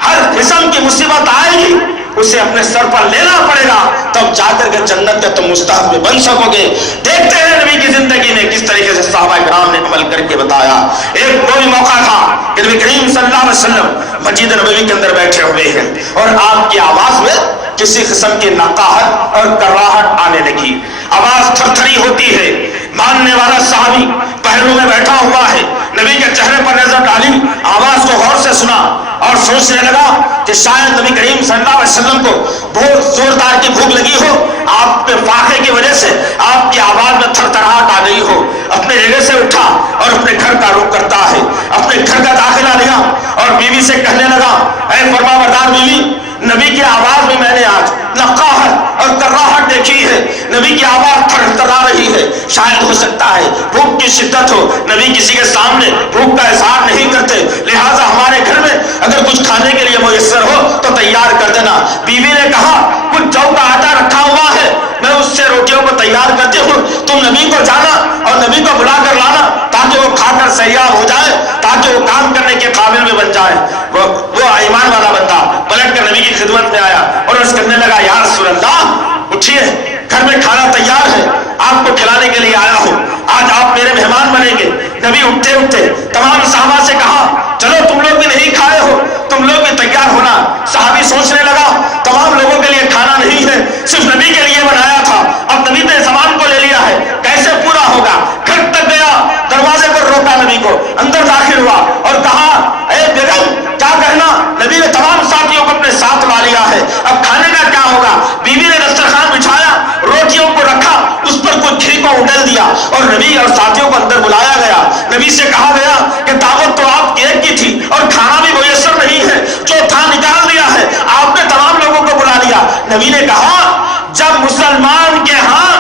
ہر قسم کی مصیبت آئے گی اسے اپنے سر پر لینا پڑے گا, تب جا کر کے جنت کے تم مستحق میں بن سکو گے. دیکھتے ہیں نبی کی زندگی میں کس طریقے سے صحابہ کرام نے عمل کر کے بتایا. ایک کوئی موقع تھا کہ نبی کریم صلی اللہ علیہ وسلم مسجد نبوی کے اندر بیٹھے ہوئے ہیں اور آپ کی آواز میں کسی قسم کی نقاہت اور کراہٹ آنے لگی, آواز تھر تھری ہوتی ہے. ماننے والا صحابی پہلو میں بیٹھا ہوا ہے, نبی کے چہرے پر نظر ڈالی, آواز کو غور سے سنا اور سوچنے لگا کہ شاید نبی کریم صلی اللہ علیہ وسلم کو بہت زوردار کی بھوک لگی ہو, آپ کے فاقے کی وجہ سے آپ کی آواز میں تھر تھراہٹ آ گئی ہو. اپنے جگہ سے اٹھا اور اپنے گھر کا رخ کرتا ہے, اپنے گھر کا داخلہ لیا اور بیوی سے کہنے لگا اے فرما بردار بیوی, نبی کی آواز میں نے آج نقاہت اور کراہٹ دیکھی ہے, نبی کی آواز تھرتھرا رہی ہے. شاید ہو سکتا ہے بھوک کی شدت ہو, نبی کسی کے سامنے بھوک کا اظہار نہیں کرتے, لہٰذا ہمارے گھر میں اگر کچھ کھانے کے لیے میسر ہو تو تیار کر دینا. بیوی نے کہا کچھ جو کا آٹا رکھا ہوا ہے میں اس سے روٹیوں کو تیار کرتی ہوں, تم نبی کو جانا اور نبی کو بلا کر لانا تاکہ وہ کھا کر سیاح ہو جائے, تاکہ وہ کام کرنے کے قابل بھی بن جائے. وہ ایمان والا بندہ پلٹ کر نبی کی خدمت میں آیا اور عرض کرنے لگا یا رسول اللہ اٹھیے, گھر میں کھانا تیار ہے, آپ کو کھلانے کے لیے آیا ہوں, آج آپ میرے مہمان بنیں گے. نبی اٹھتے تمام صحابہ سے کہا چلو تم لوگ بھی نہیں کھائے ہو, تم لوگ بھی تیار ہونا. صحابی سوچنے لگا تمام لوگوں کے لیے کھانا نہیں ہے, صرف نبی کے لیے بنایا تھا, اب نبی نے سامان کو لے لیا ہے, کیسے پورا ہوگا. گھر تک گیا, دروازے پر روکا, نبی کو اندر داخل ہوا اور کہا اے بیگم کیا کہنا. نبی نے تمام ساتھیوں کو اپنے ساتھ لا لیا ہے, اب کھانے کا کیا ہوگا. بیوی نے دسترخوان بچھایا, روٹیوں کو رکھا, اس پر کچھ گھی کو اڈل دیا اور نبی اور ساتھیوں کو اندر بلایا گیا. نبی سے کہا گیا کہ دعوت تو آپ ایک کی تھی اور کھانا بھی میسر نہیں ہے, جو تھا نکال دیا ہے, آپ نے تمام لوگوں کو بلا لیا. نبی نے کہا جب مسلمان کے ہاں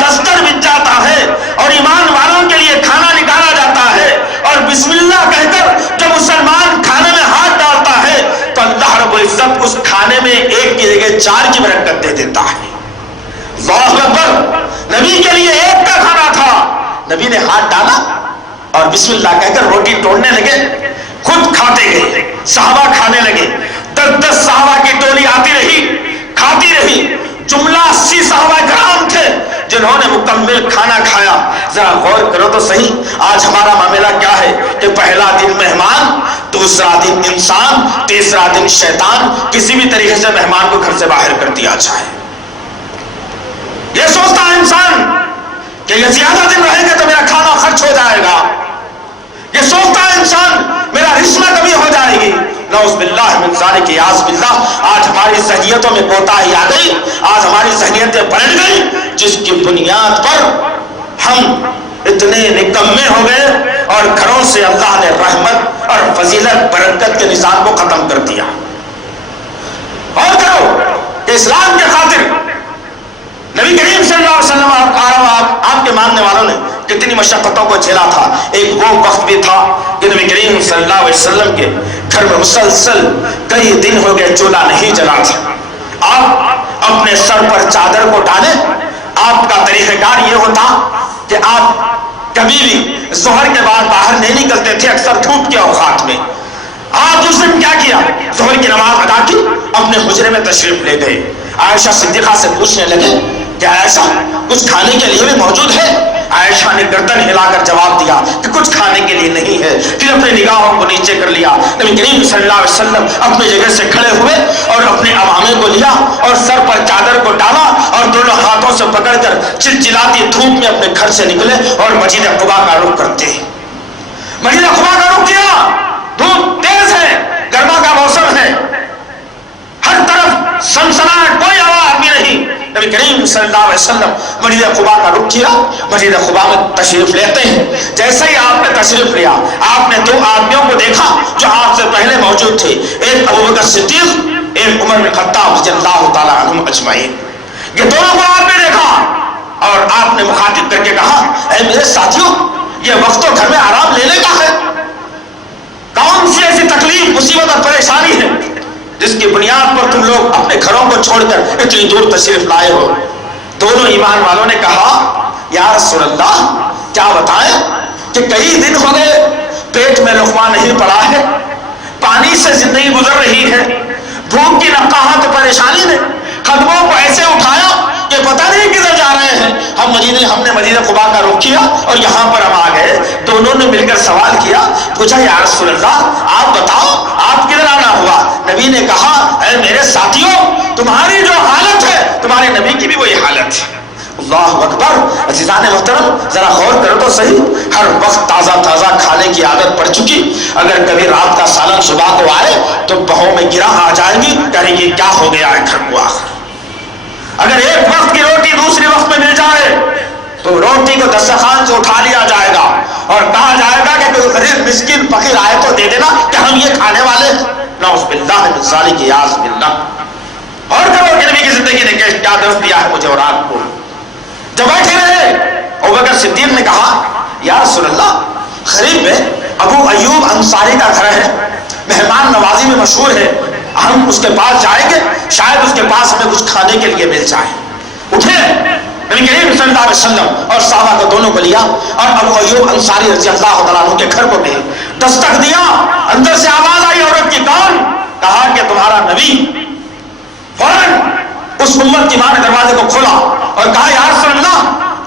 دستر بچ جاتا ہے اور ایمان والوں کے لیے کھانا نکالا جاتا ہے اور بسم اللہ کہہ کر جب مسلمان کھانے میں ہاتھ ڈالتا ہے تو اللہ رب العزت اس کھانے میں ایک کی جگہ 4 کی برکت دے دیتا ہے. اللہ اکبر. نبی کے لیے ایک کا کھانا تھا, نبی نے ہاتھ ڈالا اور بسم اللہ کہہ کر روٹی توڑنے لگے, خود کھاتے گئے, صحابہ کھانے لگے. 10 صحابہ کی ٹولی آتی رہی, کھاتی رہی. جملہ 80 صحابہ کرام تھے جنہوں نے مکمل کھانا کھایا. ذرا غور کرو تو صحیح, آج ہمارا معاملہ کیا ہے کہ پہلا دن مہمان, دوسرا دن انسان, تیسرا دن شیطان, کسی بھی طریقے سے مہمان کو گھر سے باہر کر دیا جائے. یہ سوچتا ہے انسان کہ یہ زیادہ دن رہیں گے تو میرا کھانا خرچ ہو جائے گا, یہ سوچتا ہے انسان میرا رشتہ کمی ہو جائے گی. نعوذ باللہ من ذالک, یاذ باللہ. آج ہماری ذہنیتوں میں کوتاہی آ گئی, آج ہماری ذہنیتیں پلٹ گئی, جس کی بنیاد پر ہم اتنے نکمے ہو گئے اور گھروں سے اللہ نے رحمت اور فضیلت برکت کے نظام کو ختم کر دیا. اور کرو کہ اسلام کے خاطر نبی کریم صلی اللہ علیہ وسلم آپ کے ماننے والوں نے کتنی مشقتوں کو جھیلا تھا. ایک وہ وقت بھی تھا کہ نبی کریم صلی اللہ علیہ وسلم کے گھر میں مسلسل کئی دن ہو گئے چولہا نہیں جلا تھا. آپ اپنے سر پر چادر کو ڈالیں. آپ کا طریقہ کار یہ ہوتا کہ آپ کبھی بھی ظہر کے بعد باہر نہیں نکلتے تھے, اکثر دھوپ کے اوقات میں. آپ اس دن کیا کیا, ظہر کی نماز ادا کی, اپنے حجرے میں تشریف لے گئے. عائشہ صدیقہ سے پوچھنے لگے کہ عائشہ کچھ کھانے کے لیے بھی موجود ہے. عائشہ نے گردن ہلا کر جواب دیا کہ کچھ کھانے کے لیے نہیں ہے. پھر اپنے نگاہوں کو نیچے کر لیا. نبی کریم صلی اللہ علیہ وسلم اپنی جگہ سے کھڑے ہوئے اور اپنے عمامے کو لیا اور سر پر چادر کو ڈالا اور دونوں ہاتھوں سے پکڑ کر چلچلاتی دھوپ میں اپنے گھر سے نکلے اور مسجد قباء کا رخ کرتے. مسجد قباء کا رخ کیا. دھوپ تیز ہے, گرما کا موسم ہے, ہر طرف سنسناہٹ, کوئی ہوا بھی نہیں. نبی کریم صلی اللہ علیہ وسلم مسجد قباء کا رخ کیا, مسجد قباء میں تشریف لیتے ہیں. جیسے ہی آپ نے تشریف لیا, آپ نے 2 آدمیوں کو دیکھا جو آپ سے پہلے موجود تھے, ایک ابوبکر صدیق, ایک عمر بن خطاب رضی اللہ تعالی عنہم اجمعین. یہ دونوں کو آپ نے دیکھا اور آپ نے مخاطب کر کے کہا اے میرے ساتھیوں، یہ وقت تو گھر میں آرام لینے کا ہے، کون سی ایسی تکلیف مصیبت اور پریشانی ہے جس کی بنیاد پر تم لوگ اپنے گھروں کو چھوڑ کر اتنی دور تشریف لائے ہو؟ دونوں ایمان والوں نے کہا یا رسول اللہ کیا بتائیں کہ کئی دن ہو گئے پیٹ میں لقمہ نہیں پڑا ہے، پانی سے زندگی گزر رہی ہے، بھوک کی نقاہت پریشانی نے قدموں کو ایسے اٹھایا کہ پتہ نہیں کدھر جا رہے ہیں، ہم نے مسجد قباء کا رخ کیا اور یہاں پر ہم آ گئے۔ دونوں نے مل کر سوال کیا، پوچھا یا رسول اللہ آپ بتاؤ آپ کدھر آنا ہوا؟ نبی نے کہا اے میرے ساتھیوں، تمہاری جو حالت ہے تمہارے نبی کی بھی وہی حالت ہے۔ اللہ اکبر۔ عزیزان محترم ذرا غور کرو تو صحیح، ہر وقت تازہ تازہ کھانے کی عادت پڑ چکی، اگر کبھی رات کا سالن صبح کو آئے تو بہوں میں گرہ آ جائیں گی، کہیں گے کیا ہو گیا ہے گھر کو آخر۔ اگر ایک وقت کی روٹی دوسرے وقت میں مل جائے تو روٹی کو دسترخوان سے اٹھا لیا جائے گا اور کہا جائے گا کہ کوئی غریب مسکین فقیر آئے تو دے دینا کہ ہم یہ کھانے والے ہیں۔ نعوذ باللہ من ذالک، یاذ باللہ۔ اور کرو کہ نبی کی زندگی نے کیا درس دیا ہے مجھے اور آپ کو۔ جب بیٹھے رہے ابوبکر صدیق نے کہا یا رسول اللہ، غریب میں ابو ایوب انصاری کا گھر ہے، مہمان نوازی میں مشہور ہے، ہم اس کے پاس جائیں گے، شاید اس کے پاس ہمیں کچھ کھانے کے لیے مل جائے۔ اٹھے نبی کریم صلی اللہ علیہ وسلم اور صحابہ کو دونوں کو لیا اور ابو ایوب انصاری رضی اللہ تعالیٰ عنہ کے گھر کو گئے، دستک دیا، اندر سے آواز آئی عورت کی، کون؟ کہا کہ تمہارا نبی۔ فوراً اس امت کی ماں نے دروازے کو کھولا اور کہا یا رسول اللہ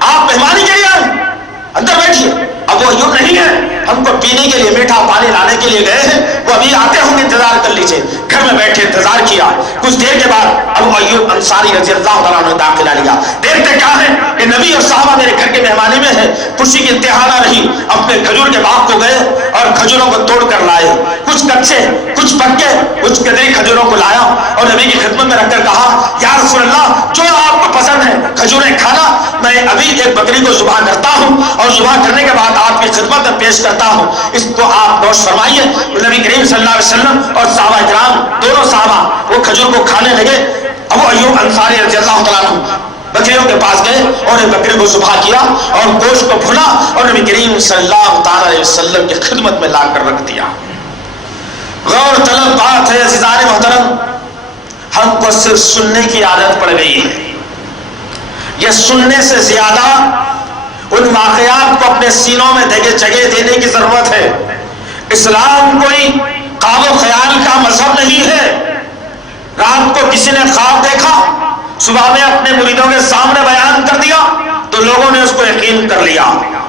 آپ مہمانی کے لیے آئے، اندر بیٹھیے۔ ابو ایوب نہیں ہے، ہم کو پینے کے لیے میٹھا پانی لانے کے لیے گئے ہیں، وہ ابھی آتے ہوں گے، انتظار کر لیجیے۔ گھر میں بیٹھے انتظار کیا، کچھ دیر کے بعد ابو ایوب انصاری رضی اللہ تعالیٰ نے داخلہ لیا۔ دیکھتے کیا ہے کہ نبی اور صحابہ میرے گھر کے مہمانی میں ہیں، خوشی کی انتہا نہ رہی، اپنے کھجور کے باغ کو گئے اور کھجوروں کو توڑ کر لائے، کچھ کچے کچھ پکے کچھ قدری کھجوروں کو لایا اور نبی کی خدمت میں رکھ کر کہا یا رسول اللہ جو آپ کو پسند ہے کھجوریں کھانا، میں ابھی ایک بکری کو ذبح کرتا ہوں اور ذبح کرنے کے بعد آپ کی خدمت میں پیش کرتا ہوں، اس کو آپ نوش فرمائیے۔ نبی کریم صلی اللہ علیہ وسلم اور صحابہ کرام دونوں صحابہ وہ کھجور کو کھانے لگے۔ ابو ایوب انصاری رضی اللہ تعالیٰ عنہ بکریوں کے پاس گئے اور ایک بکری کو ذبح کیا اور گوشت کو بھونا اور نبی کریم صلی اللہ تعالیٰ علیہ وسلم کی خدمت میں لا کر رکھ دیا۔ غور طلب بات ہے عزیزان محترم، ہم کو صرف سننے کی عادت پڑ گئی ہے، یہ سننے سے زیادہ ان واقعات کو اپنے سینوں میں جگہ دینے کی ضرورت ہے۔ اسلام کوئی خواب و خیال کا مذہب نہیں ہے۔ رات کو کسی نے خواب دیکھا، صبح میں اپنے مریدوں کے سامنے بیان کر دیا تو لوگوں نے اس کو یقین کر لیا۔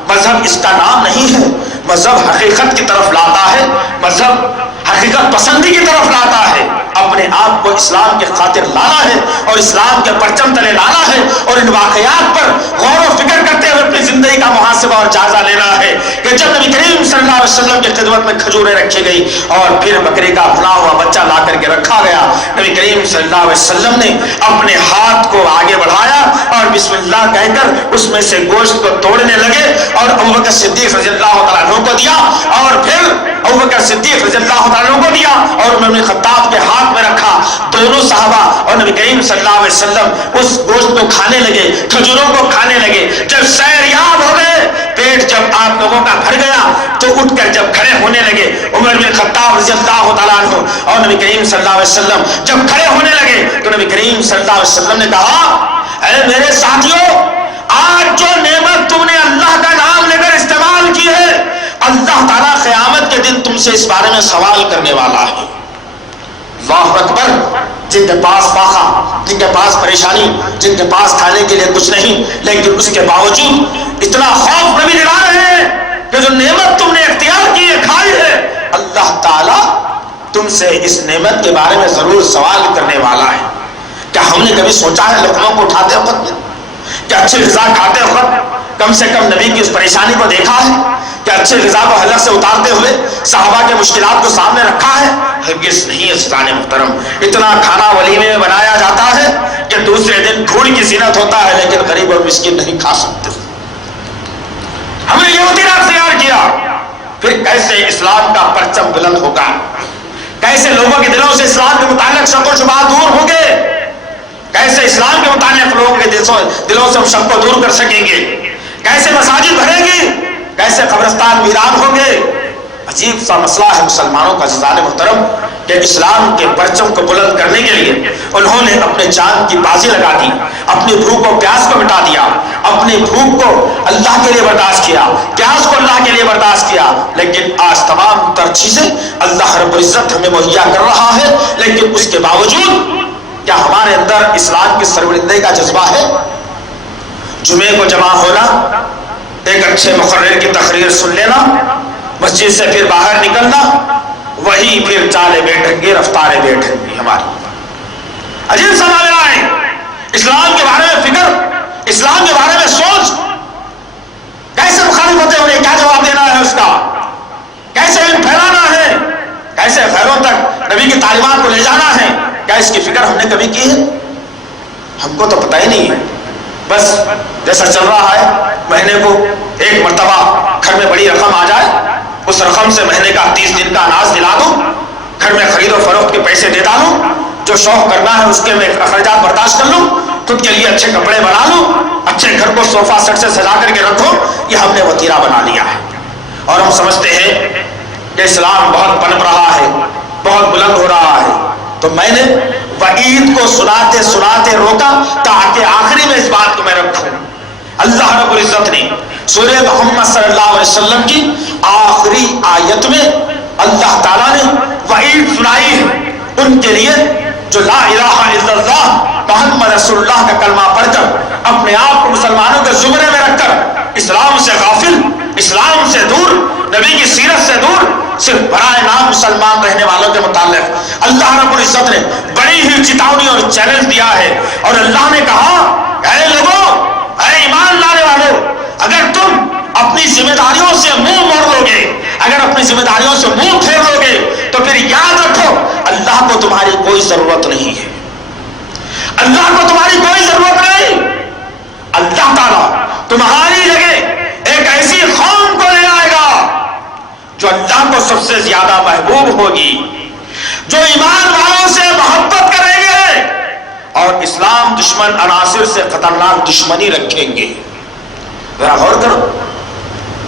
مذہب اس کا نام نہیں ہے، مذہب حقیقت کی طرف لاتا ہے، مذہب حقیقت پسندی کی طرف لاتا ہے، اپنے آپ کو اسلام کے خاطر لانا ہے اور اسلام کے پرچم تلے لانا ہے اور ان واقعات پر غور و فکر کرتے ہوئے اپنی زندگی کا محاسبہ اور جائزہ لینا ہے کہ جب نبی کریم صلی اللہ علیہ وسلم کی خدمت میں کھجوریں رکھی گئی اور پھر بکری کا بھنا ہوا بچہ لا کر کے رکھا گیا، نبی کریم صلی اللہ علیہ وسلم نے اپنے ہاتھ کو آگے بڑھایا اور بسم اللہ کہہ کر اس میں سے گوشت کو توڑنے لگے اور ابوبکر صدیق رضی اللہ تعالیٰ عنہ کو دیا اور پھر ابوبکر صدیق رضی اللہ تعالیٰ عنہ کو دیا اور عمر بن خطاب کے ہاتھ میں رکھا۔ دونوں صحابہ اور نبی کریم صلی اللہ علیہ وسلم اس گوشت کو کھانے لگے، کھجوروں کو کھانے لگے۔ جب سیریاب ہو گئے، پیٹ جب آپ لوگوں کا بھر گیا تو اٹھ کر جب کھڑے ہونے لگے عمر بن خطاب رضی اللہ تعالیٰ عنہ اور نبی کریم صلی اللہ علیہ وسلم جب کھڑے ہونے لگے تو نبی کریم صلی اللہ علیہ وسلم نے کہا اے میرے ساتھیوں، آج جو نعمت تم نے اللہ کا نام لے کر استعمال کی ہے، اللہ تعالیٰ قیامت کے دن تم سے اس بارے میں سوال کرنے والا ہے۔ اللہ اکبر۔ جن کے پاس فاقہ، جن کے پاس پریشانی، جن کے پاس کھانے کے لیے کچھ نہیں، لیکن اس کے باوجود اتنا خوف نبی دلا رہے ہیں کہ جو نعمت تم نے اختیار کی ہے، کھائی ہے، اللہ تعالیٰ تم سے اس نعمت کے بارے میں ضرور سوال کرنے والا ہے۔ کیا ہم نے کبھی سوچا ہے لقموں کو اٹھاتے وقت، کیا اچھی غذا کھاتے وقت کم سے کم نبی کی اس پریشانی کو دیکھا ہے؟ کیا اچھی غذا کو حلق سے اتارتے ہوئے صحابہ کے مشکلات کو سامنے رکھا ہے؟ ہرگز نہیں۔ عزیزان محترم، اتنا کھانا ولیمے میں بنایا جاتا ہے کہ دوسرے دن گھوڑ کی زینت ہوتا ہے لیکن غریب اور مسکین نہیں کھا سکتے۔ ہم نے یہ وطیرہ اختیار کیا، پھر کیسے اسلام کا پرچم بلند ہوگا؟ کیسے لوگوں کے دلوں سے اسلام کے متعلق شک و شبہات دور ہوں گے؟ کیسے اسلام کے متعلق لوگوں کے دلوں سے ہم شک کو دور کر سکیں گے؟ کیسے مساجد بھریں گی؟ کیسے قبرستان ویران ہوں گے؟ عجیب سا مسئلہ ہے مسلمانوں کا عزیزان محترم کہ اسلام کے پرچم کو بلند کرنے کے لیے انہوں نے اپنے جان کی بازی لگا دی، اپنی بھوک و پیاس کو مٹا دیا، اپنی بھوک کو اللہ کے لیے برداشت کیا، پیاس کو اللہ کے لیے برداشت کیا۔ لیکن آج تمام تر چیزیں اللہ رب العزت ہمیں مہیا کر رہا ہے، لیکن اس کے باوجود کیا ہمارے اندر اسلام کی سربلندی کا جذبہ ہے؟ جمعے کو جمع ہونا، ایک اچھے مقرر کی تقریر سن لینا، مسجد سے پھر باہر نکلنا، وہی پھر چالے بیٹھیں گے، رفتاریں بیٹھیں گی ہماری۔ عجیب سا معاملہ ہے۔ اسلام کے بارے میں فکر، اسلام کے بارے میں سوچ، کیسے مخالف ہوتے ہیں، انہیں کیا جواب دینا ہے اس کا، کیسے ان پھیلانا ہے، کیسے غیروں تک نبی کی تعلیمات کو لے جانا ہے، کیا اس کی فکر ہم نے کبھی کی ہے؟ ہم کو تو پتہ ہی نہیں ہے۔ بس جیسا چل رہا ہے، مہینے کو ایک مرتبہ گھر میں بڑی رقم آ جائے، اس رقم سے مہینے کا 30 دن کا اناج دلا دوں، گھر میں خرید و فروخت کے پیسے دے ڈالوں، جو شوق کرنا ہے اس کے میں اخراجات برداشت کر لوں، خود کے لیے اچھے کپڑے بنا لوں، اچھے گھر کو صوفہ سیٹ سے سجا کر کے رکھو، یہ ہم نے وتیرہ بنا لیا ہے۔ اور ہم سمجھتے ہیں کہ اسلام بہت پنپ رہا ہے، بہت بلند ہو رہا ہے۔ تو میں نے وعید کو سناتے سناتے روکا تاکہ آخری میں اس بات کو میں رکھوں۔ اللہ رب العزت نے سورہ محمد صلی اللہ علیہ وسلم کی آخری آیت میں اللہ تعالیٰ نے وعید سنائی ہے ان کے لیے جو لا الہ الا اللہ محمد رسول اللہ کا کلمہ پڑھ کر اپنے آپ کو مسلمانوں کے زمرے میں رکھ کر اسلام سے غافل، اسلام سے دور، نبی کی سیرت سے دور، صرف برائے نام مسلمان رہنے والوں کے متعلق اللہ رب العزت نے بڑی ہی چتاونی اور چیلنج دیا ہے۔ اور اللہ نے کہا، اے لوگوں، اے ایمان لانے والوں، اگر تم اپنی ذمہ داریوں سے منہ موڑ لو گے، اگر اپنی ذمہ داریوں سے منہ پھیر لو گے، تو پھر یاد رکھو اللہ کو تمہاری کوئی ضرورت نہیں ہے، اللہ کو تمہاری کوئی ضرورت نہیں۔ اللہ تعالیٰ تمہاری جگہ ایک ایسی قوم کو لے آئے گا جو اللہ کو سب سے زیادہ محبوب ہوگی، جو ایمان والوں سے محبت کریں گے اور اسلام دشمن عناصر سے خطرناک دشمنی رکھیں گے۔ ذرا غور کرو،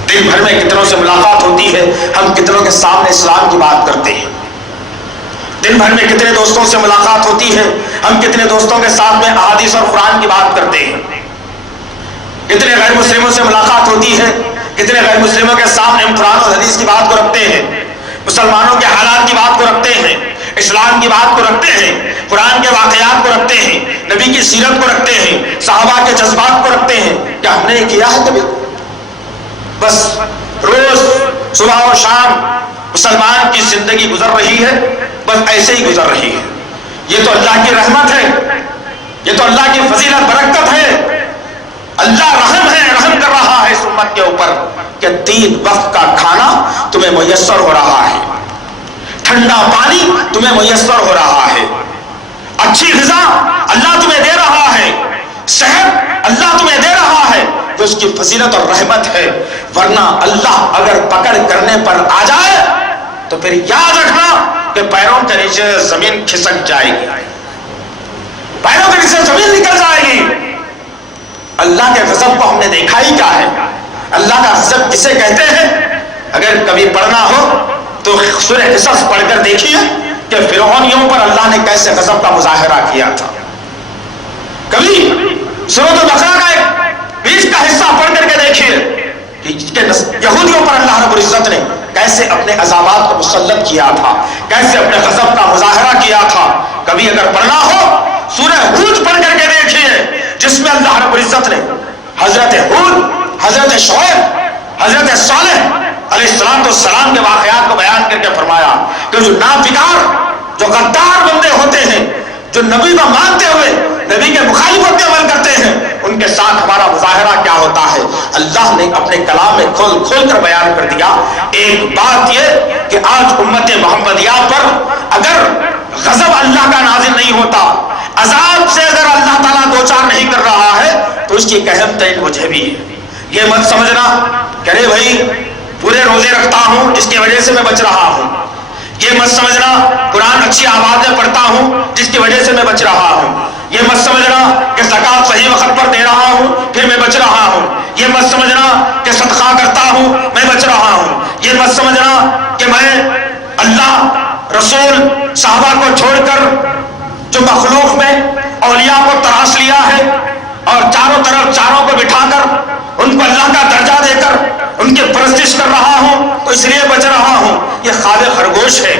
دن بھر میں کتنوں سے ملاقات ہوتی ہے، ہم کتنوں کے سامنے اسلام کی بات کرتے ہیں، دن بھر میں کتنے دوستوں سے ملاقات ہوتی ہے، ہم کتنے دوستوں کے ساتھ میں احادیث اور قرآن کی بات کرتے ہیں، کتنے غیر مسلموں سے ملاقات ہوتی ہے، کتنے غیر مسلموں کے سامنے ہم قرآن اور حدیث کی بات کو رکھتے ہیں، مسلمانوں کے حالات کی بات کو رکھتے ہیں، اسلام کی بات کو رکھتے ہیں، قرآن کے واقعات کو رکھتے ہیں، نبی کی سیرت کو رکھتے ہیں، صحابہ کے جذبات کو رکھتے ہیں۔ کیا ہم نے یہ کیا ہے کبھی؟ بس روز صبح اور شام مسلمان کی زندگی گزر رہی ہے، بس ایسے ہی گزر رہی ہے۔ یہ تو اللہ کی رحمت ہے، یہ تو اللہ کی فضیلت برکت ہے، اللہ رحم ہے، رحم کر رہا ہے اس امت کے اوپر کہ 3 وقت کا کھانا تمہیں میسر ہو رہا ہے، ٹھنڈا پانی تمہیں میسر ہو رہا ہے، اچھی غذا اللہ تمہیں دے رہا ہے، صحت اللہ تمہیں دے رہا ہے، جو اس کی فضیلت اور رحمت ہے۔ ورنہ اللہ اگر پکڑ کرنے پر آ جائے تو پھر یاد رکھنا کہ پیروں کے نیچے زمین کھسک جائے گی، پیروں کے نیچے زمین نکل جائے گی۔ اللہ کے غضب کو ہم نے دیکھا ہی کیا ہے، اللہ کا غضب کسے کہتے ہیں؟ اگر کبھی پڑھنا ہو تو سورہ قصص پڑھ کر دیکھیے کہ فرعونیوں پر اللہ نے کیسے غضب کا مظاہرہ کیا تھا۔ کبھی سورۃ البقرہ کا ایک بیچ کا حصہ پڑھ کر کے دیکھیے کہ یہودیوں پر اللہ رب العزت نے کیسے اپنے عذابات کو مسلط کیا تھا، کیسے اپنے غضب کا مظاہرہ کیا تھا۔ کبھی اگر پڑھنا ہو سورہ ہود پڑھ کر کے دیکھیے جس میں اللہ رب العزت نے حضرت ہود، حضرت شعیب، حضرت صالح علیہ السلام کے واقعات کو بیان کر کے فرمایا کہ جو نافکار، جو غدار بندے ہوتے ہیں، جو نبی کو مانتے ہوئے نبی کے مخالفت میں عمل کرتے ہیں، ان کے ساتھ ہمارا مظاہرہ کیا ہوتا ہے۔ اللہ نے اپنے کلام میں کھول کھول کر بیان کر دیا۔ ایک بات یہ کہ آج امت محمدیہ پر اگر غضب اللہ کا نازل نہیں ہوتا، عذاب سے اگر اللہ تعالیٰ دوچار نہیں کر رہا ہے، تو اس کی ایک اہم ترین وجہ بھی ہے۔ یہ مت سمجھنا کہ ارے بھائی پورے روزے رکھتا ہوں جس کی وجہ سے میں بچ رہا ہوں، یہ مت سمجھنا قرآن اچھی آواز میں پڑھتا ہوں جس کی وجہ سے میں بچ رہا ہوں، یہ مت سمجھنا کہ زکات صحیح پھر میں بچ رہا ہوں. یہ مت سمجھنا کہ صدقہ کرتا ہوں میں بچ رہا ہوں. یہ مت سمجھنا کہ میں اللہ رسول صحابہ کو چھوڑ کر جو مخلوق میں اولیاء کو تراش لیا ہے اور چاروں طرف چاروں کو بٹھا کر ان کو اللہ کا درجہ دے کر ان کی پرستش کر رہا ہوں تو اس لیے بچ رہا ہوں. یہ خواب خرگوش ہے.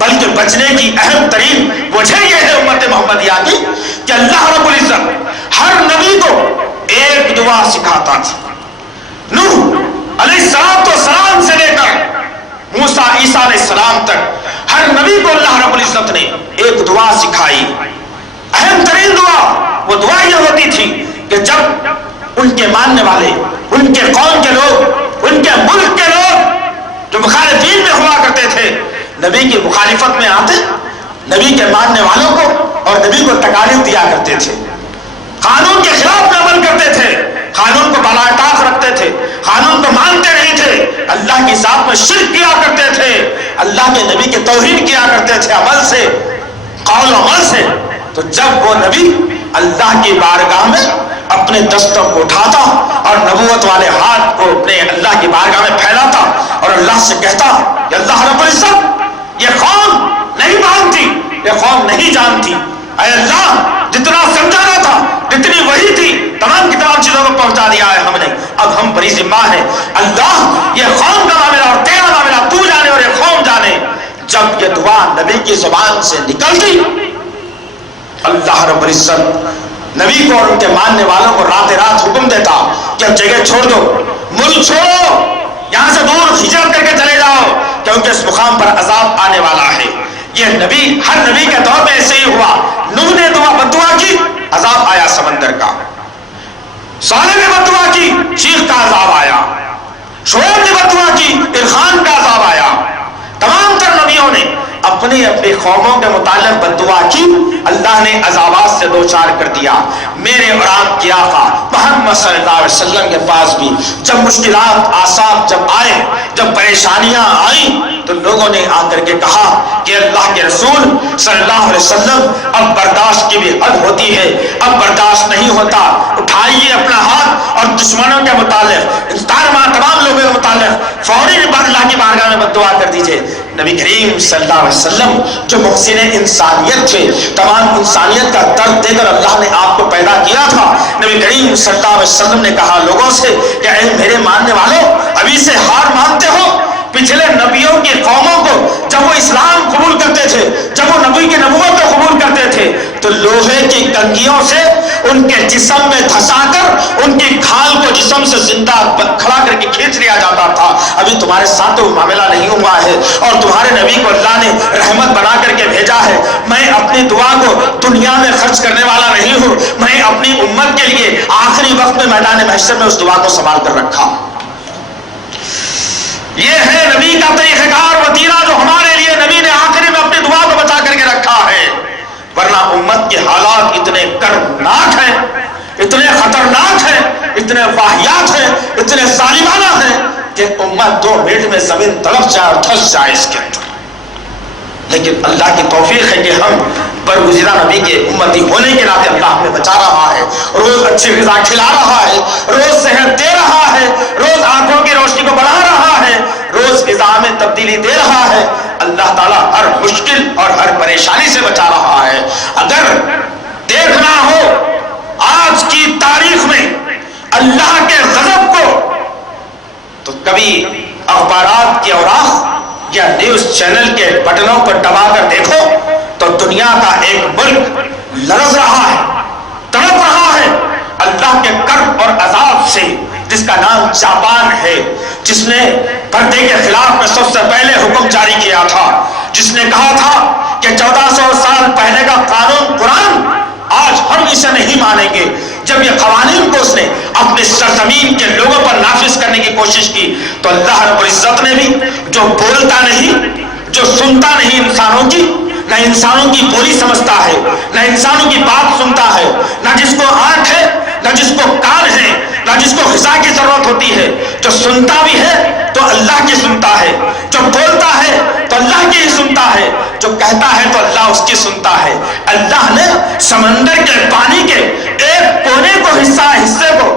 بلکہ بچنے کی اہم ترین وجہ یہ ہے امت محمدیہ کی کہ اللہ رب العزت ہر نبی کو ایک دعا سکھاتا تھا. نوح علیہ السلام سے لے کر موسیٰ عیسیٰ علیہ السلام تک ہر نبی کو اللہ رب العزت نے ایک دعا سکھائی. اہم ترین دعا وہ دعا یہ ہوتی تھی کہ جب ان کے ماننے والے ان کے قوم کے لوگ ان کے ملک کے لوگ جو مخالفین میں ہوا کرتے تھے نبی کی مخالفت میں آتے نبی کے ماننے والوں کو اور نبی کو تکالیف دیا کرتے تھے, قانون کے خلاف میں عمل کرتے تھے, قانون کو بالائے طاق رکھتے تھے, قانون کو مانتے نہیں تھے, اللہ کی ذات میں شرک کیا کرتے تھے, اللہ کے نبی کی توہین کیا کرتے تھے عمل سے قول عمل سے. تو جب وہ نبی اللہ کی بارگاہ میں اپنے دستوں کو اٹھاتا اور نبوت والے ہاتھ کو اپنے اللہ کی بارگاہ میں پھیلاتا اور اللہ سے کہتا کہ اللہ رب العزت یہ قوم نہیں مانتی, یہ قوم نہیں جانتی, اے اللہ جتنا سمجھانا تھا جتنی وحی تھی تمام کی تمام چیزوں کو پہنچا دیا ہے ہم نے, اب ہم بری ذمہ ہیں. اللہ یہ قوم کا معاملہ اور تیرا معاملہ تو جانے اور یہ قوم جانے. جب یہ دعا نبی کی زبان سے نکلتی اللہ رب العزت نبی کو اور ان کے ماننے والوں کو رات رات حکم دیتا کہ اب جگہ چھوڑ دو, ملک چھوڑو, یہاں سے دور ہجرت کر کے چلے جاؤ کیونکہ اس مقام پر عذاب آنے والا ہے. یہ نبی ہر نبی کے دور میں ایسے ہی ہوا. نوح نے بدعا کی عذاب آیا سمندر کا, صالح نے بدعا کی چیخ کا عذاب آیا, شعیب نے بدعا کی عرفان کا عذاب آیا. تمام تر نبیوں نے اپنی اپنی قوموں کے متعلق بدعا کی, اللہ نے عذابات سے دوچار کر دیا. میرے اور آپ کی آقا محمد صلی اللہ علیہ وسلم کے پاس بھی جب مشکلات آساب جب آئے, جب پریشانیاں آئیں تو لوگوں نے آ کر کے کہا کہ اللہ کے رسول صلی اللہ علیہ وسلم اب برداشت کی بھی حد ہوتی ہے, اب برداشت نہیں ہوتا, اٹھائیے اپنا ہاتھ اور دشمنوں کے متعلق تمام لوگوں کے متعلق فوری اللہ کی بارگاہ میں بدعا کر دیجئے. نبی کریم صلی اللہ علیہ وسلم جو محسن انسانیت تھے, تمام انسانیت کا درد دے کر اللہ نے آپ کو پیدا کیا تھا, نبی کریم صلی اللہ علیہ وسلم نے کہا لوگوں سے کہ اے میرے ماننے والوں ابھی سے ہار مانتے ہو. پچھلے نبیوں کی قوموں کو جب وہ اسلام قبول کرتے تھے, جب وہ نبی کی نبوت کو قبول کرتے تھے تو لوہے کی کنگھیوں سے ان کے جسم میں دھسا کر ان کی کھال کو جسم سے زندہ کھڑا کر کے کھینچ لیا جاتا تھا. ابھی تمہارے ساتھ تو معاملہ نہیں ہوا ہے اور تمہارے نبی کو اللہ نے رحمت بنا کر کے بھیجا ہے. میں اپنی دعا کو دنیا میں خرچ کرنے والا نہیں ہوں, میں اپنی امت کے لیے آخری وقت میں میدان محشر میں اس دعا کو سنبھال کر رکھا. یہ ہے نبی کا طریقہ کار وتیرہ جو ہمارے لیے نبی نے آخری میں اپنی دعا کو بچا کر کے رکھا ہے. ورنہ امت کے حالات اتنے کربناک ہیں, اتنے خطرناک ہیں, اتنے واہیات ہیں, اتنے ظالمانہ ہیں کہ امت 2 منٹ میں زمین تڑپ جائے اور دھس جائے اس کے اندر. لیکن اللہ کی توفیق ہے کہ ہم برگزیدہ نبی کے امتی ہونے کے ناطے اللہ ہمیں بچا رہا ہے, روز اچھی غذا کھلا رہا ہے, روز صحت دے رہا ہے, روز آنکھوں کی روشنی کو بڑھا رہا ہے, روز غذا میں تبدیلی دے رہا ہے. اللہ تعالیٰ ہر مشکل اور ہر پریشانی سے بچا رہا ہے. اگر دیکھنا ہو آج کی تاریخ میں اللہ کے غضب کو تو کبھی اخبارات کے اوراق یا نیوز چینل کے بٹنوں پر دبا کر دیکھو تو دنیا کا ایک ملک لرز رہا ہے, تڑپ رہا ہے اللہ کے کرب اور عذاب سے, جس کا نام جاپان ہے, جس نے پردے کے خلاف میں سب سے پہلے حکم جاری کیا تھا, جس نے کہا تھا کہ 1400 سال پہلے کا قانون قرآن آج ہم اسے نہیں مانیں گے. جب یہ قوانین کو اس نے اپنے سرزمین کے لوگوں پر نافذ کرنے کی کوشش کی تو اللہ رب العزت نے بھی جو بولتا نہیں, جو سنتا نہیں انسانوں کی, نہ انسانوں کی بولی سمجھتا ہے, نہ انسانوں کی بات سنتا ہے, نہ جس کو آنکھ ہے, نہ جس کو کان ہے, نہ جس کو غذا کی ضرورت ہوتی ہے, جو سنتا بھی ہے تو اللہ کی سنتا ہے, جو بولتا ہے تو اللہ کی ہی سنتا ہے, جو کہتا ہے تو اللہ اس کی سنتا ہے. اللہ نے سمندر کے پانی کے ایک کونے کو حصے کو